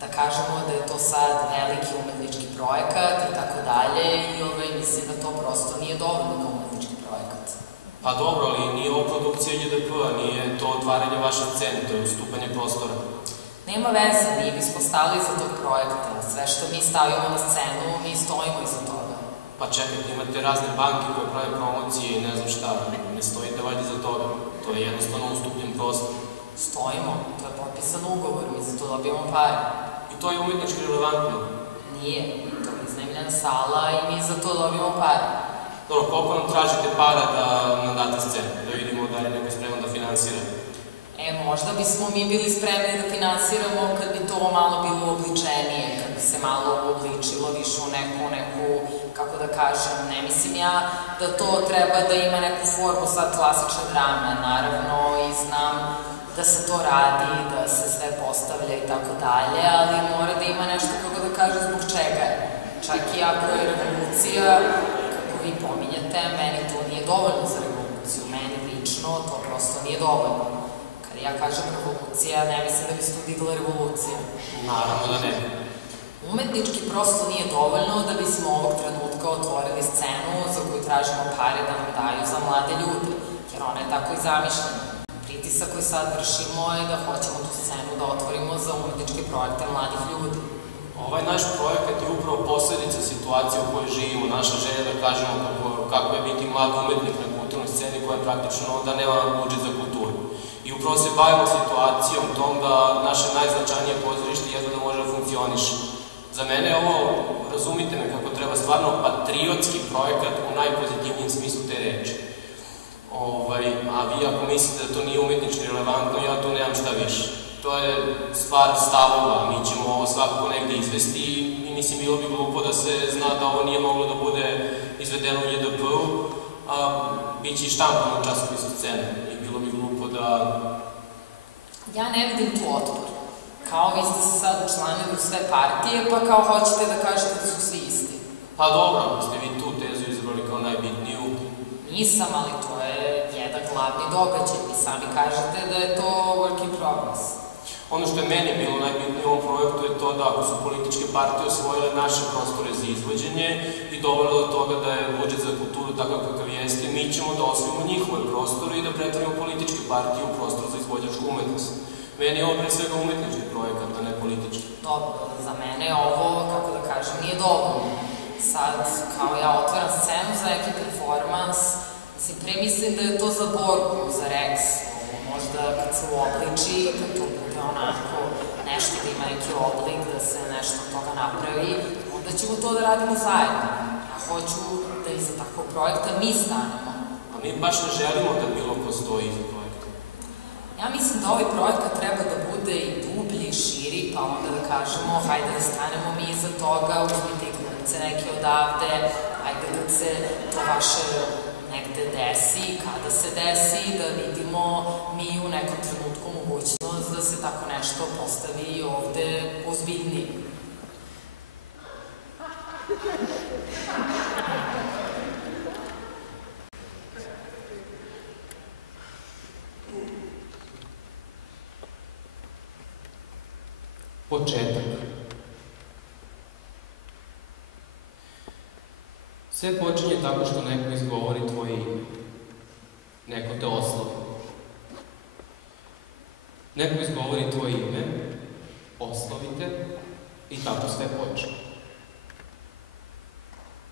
Da kažemo da je to sad veliki umetnički projekat i tako dalje i mislim da to prosto nije dovoljno kao umetnički projekat. Pa dobro, ali nije ovo produkcija JDP-a, nije to otvaranje vaše scene, to je ustupanje prostora. Nema veze, mi bismo stali iza tog projekta. Sve što mi stavimo na scenu, mi stojimo iza toga. Pa čekajte, imate razne banke koje prave promocije i ne znam šta, ne stojite valjda iza toga. To je jednostavno ustupljen prostor. Stojimo, to je potpisan ugovor, mi za to dobijamo pare. I to je umetnički relevantno? Nije, to je iznajmljena sala i mi za to dobijamo pare. Dobro, koliko nam tražite para da nam date scenu, da vidimo da je neko spreman da finansira? Možda bismo mi bili spremni da finansiramo kad bi to malo bilo obličenije, kad bi se malo obličilo više u neku, kako da kažem, ne mislim ja da to treba da ima neku formu sad klasične drame, naravno i znam da se to radi, da se sve postavlja i tako dalje, ali mora da ima nešto, kako da kažem, zbog čega je. Čak i ako je revolucija, kako vi pominjate, meni to nije dovoljno za revoluciju, meni lično to prosto nije dovoljno. Ja kažem revolucija, ne mislim da bi se tu digla revolucija. Naravno da ne. Umetnički prosto nije dovoljno da bismo ovog trenutka otvorili scenu za koju tražimo pare da nam daju za mlade ljude, jer ona je tako i zamišljena. Pritisak koji sad vršimo je da hoćemo tu scenu da otvorimo za umetničke projekte mladih ljudi. Ovaj naš projekat je upravo posledica situacije u kojoj živimo, naša želja da kažemo kako je biti mlad umetnik na kulturnoj sceni koja je praktično da nema budžet za kulturu. I upravo se bavimo situacijom tom da naše najznačajnije pozorište jedno da može da funkcioniše. Za mene je ovo, razumite me kako treba, stvarno patriotski projekat u najpozitivnijem smislu te reči. A vi ako mislite da to nije umetnički relevantno, ja tu nemam šta više. To je stvar stavova, mi ćemo ovo svakako negde izvesti i mislim bilo bi glupo da se zna da ovo nije moglo da bude izvedeno u JDP-u, a bit će i štampano u časopisu scene i bilo bi glupo da... Ja ne vidim tu otpor. Kao vi ste se sad učlanili u sve partije, pa kao hoćete da kažete da su svi isti. Pa dobro, ste vi tu tezu izabrali kao najbitniju. Nisam, ali to je jedan glavni događaj. Vi sami kažete da je to work in progress. Ono što je meni bilo najbitnije u ovom projektu je to da ako su političke partije osvojile naše prostore za izvođenje i dovoljno do toga da je budžet za kulturu takav kakav jeste, mi ćemo da osvojimo njihove prostore i da pretvorimo političke partije u prostor za izvođačku umetnost. Meni je ovo pre svega umetnički projekat, a ne politički. Dobro, za mene ovo, kako da kažem, nije dovoljno. Sad, kao ja otvaram scenu za neki performans, pre mislim da je to za borbu, za Rex, možda kad se uobliči, kad to bude onako nešto da ima neki oblik, da se nešto od toga napravi, onda ćemo to da radimo zajedno. Ja hoću da iza takvog projekta mi stanemo. A mi baš ne želimo da bilo ko stoji iza projekta. Ja mislim da ovaj projekat treba da bude i dublji i širi, pa onda da kažemo, hajde da stanemo mi iza toga, uzmite i glumce neke odavde, hajde kad se to vaše negde desi, kada se desi, da vidimo mi u nekom trenutku mogućnost da se tako nešto postavi ovde ozbiljnije. Početak. Sve počinje tako što neko izgovori tvoje ime. Neko te oslovi. Neko izgovori tvoje ime, oslovi te i tako sve počne.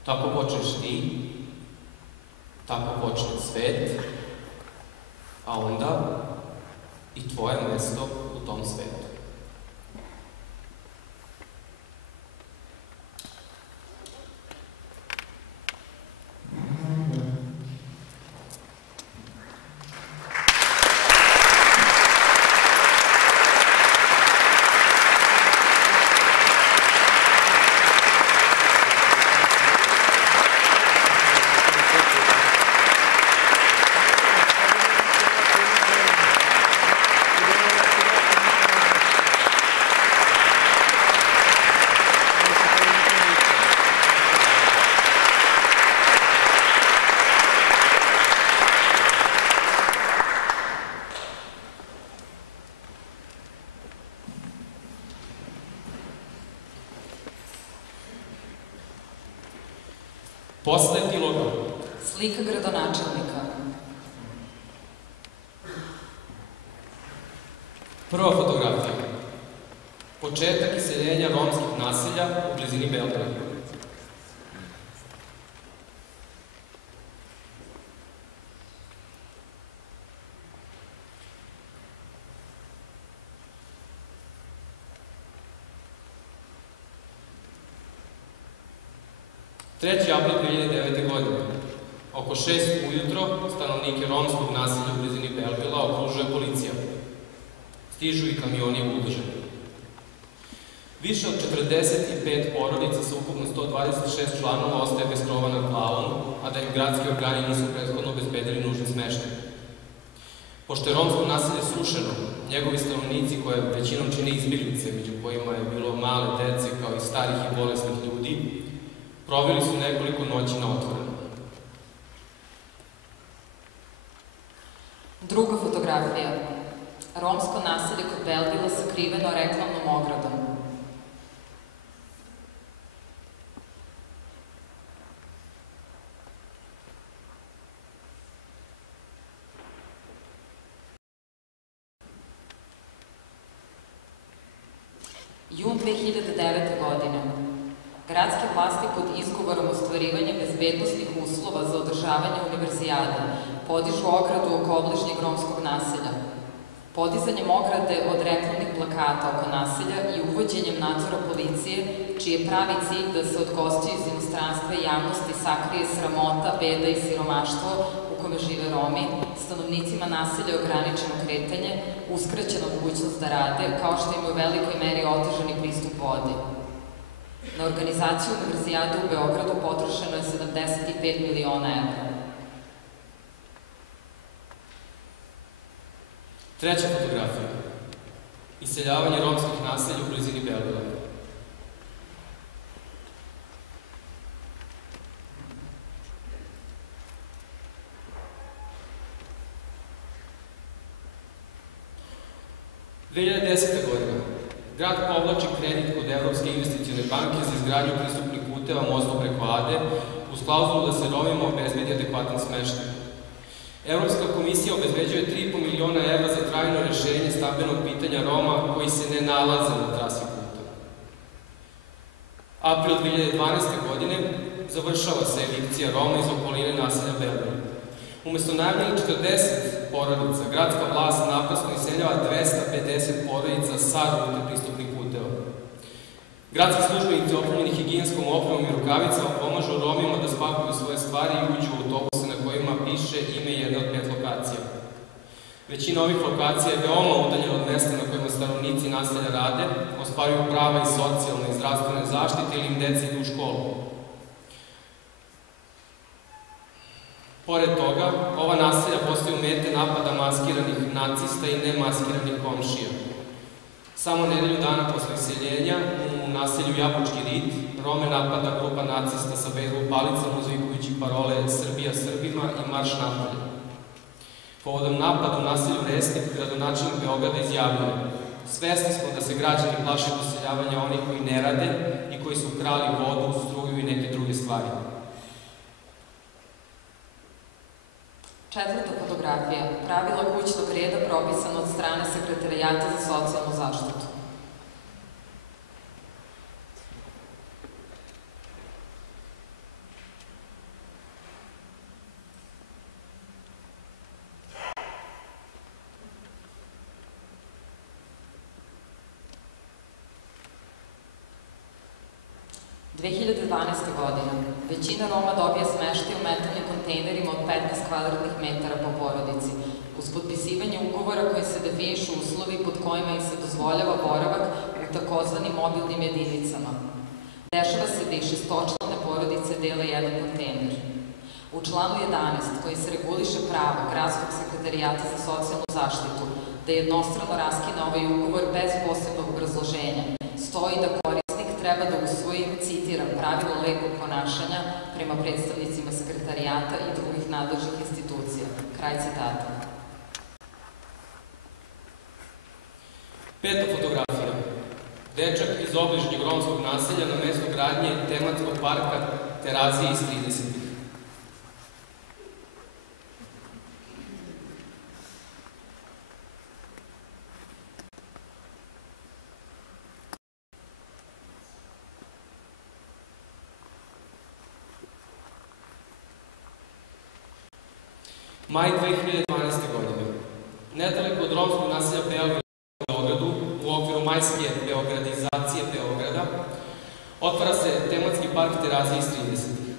Tako počneš ti, tako počne svet, a onda i tvoje mesto u tom svetu. Posle epiloga. Slika gradonačelnika. Prva fotografija. Početak iseljenja romskih naselja u blizini Beograda. Treći april 2009. godine. Oko 6 ujutro stanovnike romskog naselja u blizini Belvila okružuje policija. Stižu i kamioni i buldožeri. Više od 45 porodica sa ukupno 126 članova ostaje bez krova nad glavom, a da im gradski organi nisu prethodno obezbedili nužni smeštaj. Pošto je romsko naselje srušeno, njegovi stanovnici, koje većinom čine izbjeglice, među kojima je bilo male dece kao i starih i bolesnih ljudi, proveli su nekoliko noći na otvorenom. Druga fotografija. Romsko naselje kod Belvila sakriveno reklamnom ogradom. Jun 2009. godine. Gradske vlasti pod izgovorom ostvarivanja bezbednosnih uslova za održavanje univerzijade podižu ogradu oko obližnjeg romskog naselja. Podizanjem ograde od reklamnih plakata oko naselja i uvođenjem nadzora policije, čiji je pravi cilj da se od gostiju iz inostranstva i javnosti sakrije sramota, beda i siromaštvo u kome žive Romi, stanovnicima naselja je ograničeno kretanje, uskraćena mogućnost da rade, kao što im je u velikoj meri otežani pristup vodi. Na organizaciju univerzijade u Beogradu potrošeno je 75 miliona evra. Treća fotografija. Iseljavanje romskih naselja u blizini Belvila. Godina. Grad povlači kredit kod Evropske investicione banke za izgradnju pristupnih puteva mostu preko Ade uz klauzulu da se Romima obezbedi adekvatan smeštaj. Evropska komisija obezbeđuje 3,5 miliona evra za trajno rešenje stambenog pitanja Roma koji se ne nalaze na trasi puta. April 2012. godine završava se evikcija Roma iz okoline naselja Belvila. Umesto najavljenih 40 porodica, gradska vlast naprasno iseljava 250 porodica sa rute pristupnih puteva. Gradski službenici opremljeni higijenskom opremom i rukavicama pomažu Romima da spakuju svoje stvari i uđu u autobuse na kojima piše ime jedne od 5 lokacija. Većina ovih lokacija je veoma udaljena od mesta na kojima stanovnici naselja rade, ostvaruju prava i socijalne i zdravstvene zaštite ili im deca idu u školu. Pored toga, ova naselja postaju mete napada maskiranih nacista i nemaskiranih komšija. Samo nedelju dana posle iseljenja, u naselju Jabučki rit, Rome napada grupa nacista sa bejzbol palicama uzvikujući parole Srbija Srbima i Marš napolje. Povodom napada u naselju Resnik, gradonačelnik Beograda izjavljuje: Svesni smo da se građani plaše doseljavanja onih koji ne rade i koji su krali vodu, struju i neke druge stvari. Četvrta fotografija. Pravila kućnog reda propisana od strane Sekretarijata za socijalnu zaštitu. Godina. Većina Roma dobija smeštaj u metalnim kontejnerima od 15 kvadratnih metara po porodici, uz potpisivanje ugovora koji se definišu uslovi pod kojima im se dozvoljava boravak u takozvanim mobilnim jedinicama. Dešava se da i šestočlane porodice dele jedan kontejner. U članu 11, koji se reguliše pravo Gradskog sekretarijata za socijalnu zaštitu da jednostrano raskine ovaj ugovor bez posebnog obrazloženja, stoji da korisnik treba da usvoji, citiram, pravilo lepog ponašanja prema predstavnicima sekretarijata i drugih nadležnih institucija. Kraj citata. Peta fotografija. Dečak iz obližnjeg romskog naselja na mestu gradnje tematskog parka Terazije iz 30-ih. Maj 2012. godine. Nedaleko od romskog naselja Beograd u Beogradu, u okviru majske beogradizacije Beograda, otvara se tematski park Terazije iz 30-ih.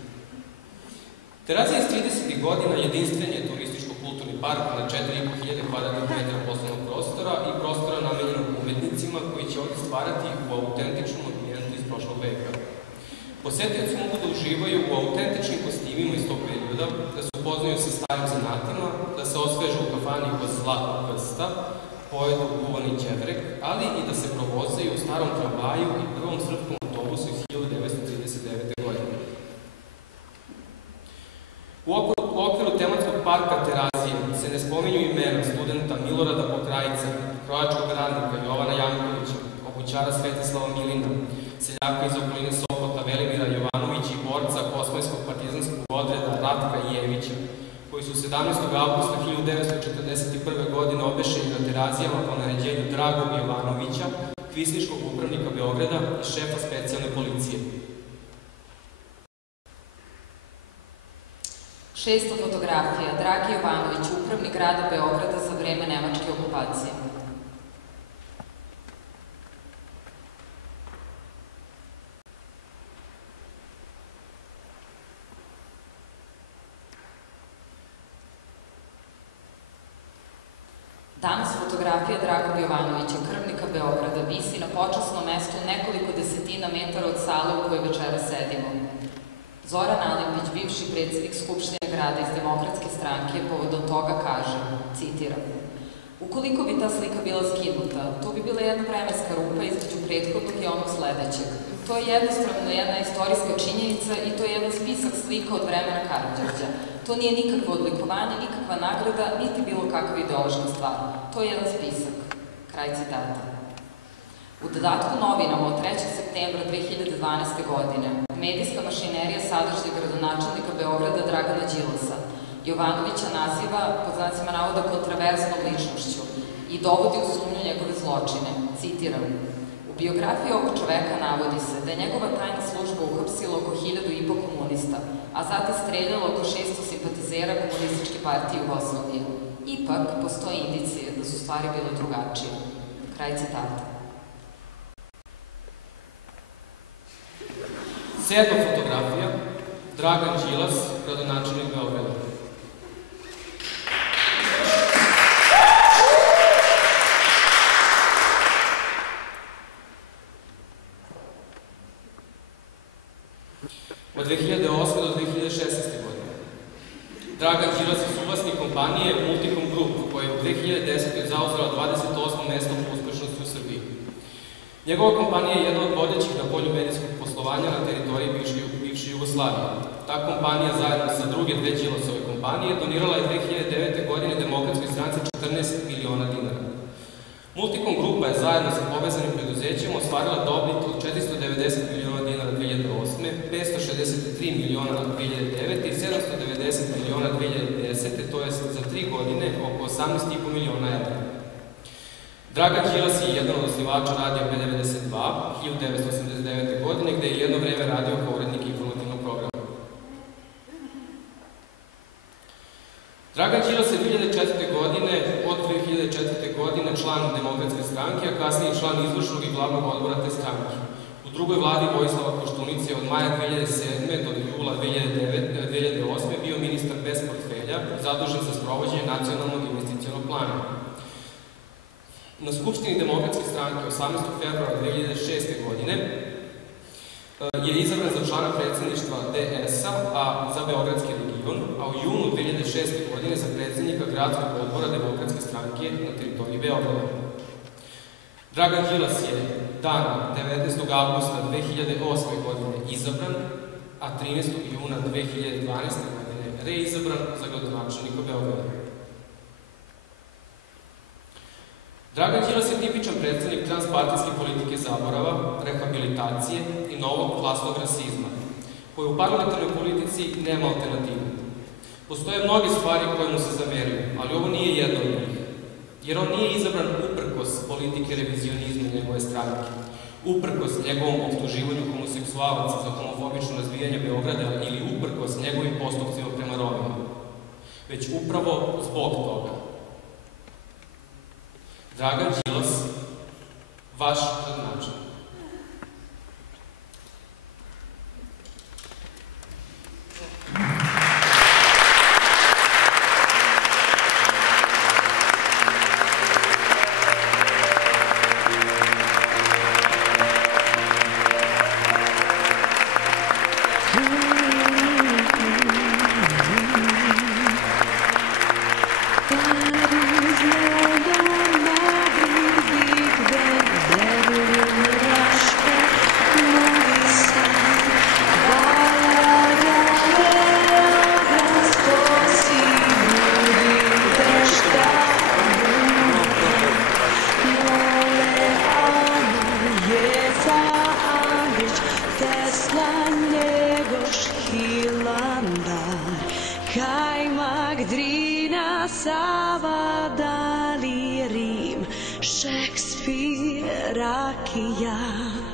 Terazije iz 30-ih godina jedinstven je turističko-kulturni park na 4.500 kvadratnih metara poslovnog prostora i prostora namenjenog umetnicima koji će ovdje stvarati u autentičnom ambijentu iz prošlog veka. Posetioci mogu da uživaju u autentičnim kostimima iz tog perioda, da se upoznaju sa starim zanatima, da se osveže u kafani kod Zlatnog krsta, pojedu kuvani ćevrek, ali i da se provozaju u starom tramvaju i prvom srpskom autobusu iz 1939. godine. U okviru tematskog parka Terazije se ne spominju imena studenta Milorada Pokrajca, krojačkog radnika Jovana Jankovića, obućara Svetislava Milina, seljaka iz okoline Sopota Velimira Jovanovića i borca Kosmajskog partizanskog odreda Ratka Jevića, koji su 17. avgusta 1941. godine obešeni na Terazijama po naređenju Dragog Jovanovića, kvisliškog upravnika Beograda i šefa specijalne policije. Šesta fotografija. Dragi Jovanović, upravnik grada Beograda za vreme nemačke okupacije. Danas fotografija Dragog Jovanovića, krvnika Beograda, visi na počasnom mestu nekoliko desetina metara od sale u kojoj večera sedimo. Zoran Alimpić, bivši predsjednik Skupštine grada iz Demokratske stranke, povodom toga kaže, citiram, ukoliko bi ta slika bila skinuta, to bi bila jedna vremenska rupa između prethodnog i onog sledećeg. To je jednostavno jedna istorijska činjenica i to je jedan spisak slika od vremena Karađorđa. To nije nikakvo odlikovanje, nikakva nagrada, niti bilo kakva ideološka stvar. To je jedan spisak. Kraj citata. U dodatku novinama od 3. septembra 2012. godine medijska mašinerija sadašnjeg gradonačelnika Beograda Dragana Đilasa Jovanovića naziva, pod znacima navoda, kontraverznom ličnošću i dovodi u sumnju njegove zločine. Citiram. U biografiji ovog čoveka navodi se da je njegova tajna služba uhapsila oko 1.500 komunista, a zatim streljala oko 600 simpatizera Komunističke partije Jugoslavije. Ipak, postoje indicije da su stvari bile drugačije. Kraj citata. Sedma fotografija. Dragan Đilas, gradonačelnik Beograda. Od 2008. do 2016. godine. Dragan Đilas je suvlasnik kompanije Multicom Group, koja je u 2010. zauzela 28. mesto po uspešnosti u Srbiji. Njegova kompanija je jedna od vodećih na polju medijskog poslovanja na teritoriji bivše Jugoslavije. Ta kompanija zajedno sa druge dve Đilasove kompanije donirala je 2009. godine Demokratskoj stranci 14 miliona dinara. Multicom Grupa je zajedno sa povezanim preduzećima ostvarila dobit od 490 miliona dinara 2008. 563 miliona 2009. i 790 miliona 2010. To je za 3 godine oko 18,5 miliona evra. Dragan Đilas je jedan od osnivača radija B92 1989. godine, gde je jedno vreme radio kao urednik informativnog programa. Dragan Đilas je 2004. godine, od 2004. godine član Demokratske stranke, a kasnije član izvršnog i glavnog odbora te stranke. U drugoj vladi Vojislava Koštunice od maja 2007. do jula 2008. bio ministar bez portfelja, zadužen za sprovođenje nacionalnog investicionog plana. Na Skupštini Demokratske stranke 18. februara 2006. godine je izabran za člana predsjedništva DS-a, a za Beogradski region, a u junu 2006. godine za predsjednika Gradskog odbora Demokratske stranke na teritoriji Beograda. Dragan Đilas je dana 19. avgusta 2008. godine izabran, a 13. juna 2012. godine reizabran za gradonačelnika Beograda. Dragan Đilas je tipičan predstavnik transpartijske politike zaborava, rehabilitacije i novog klasnog rasizma, koji u parlamentarnoj politici nema alternativu. Postoje mnoge stvari koje mu se zameraju, ali ovo nije jedna od njih, jer on nije izabran uprkos politike revizionizma njegove stranke, uprkos njegovom optuživanju homoseksualaca za homofobično razbijanje Beograda ili uprkos njegovim postupcima prema Romima, već upravo zbog toga. Dragan Đilas, vaš gradonačelnik. Kajmak, Drina, Sava, Dali, Rim, Šekspir, Rakija.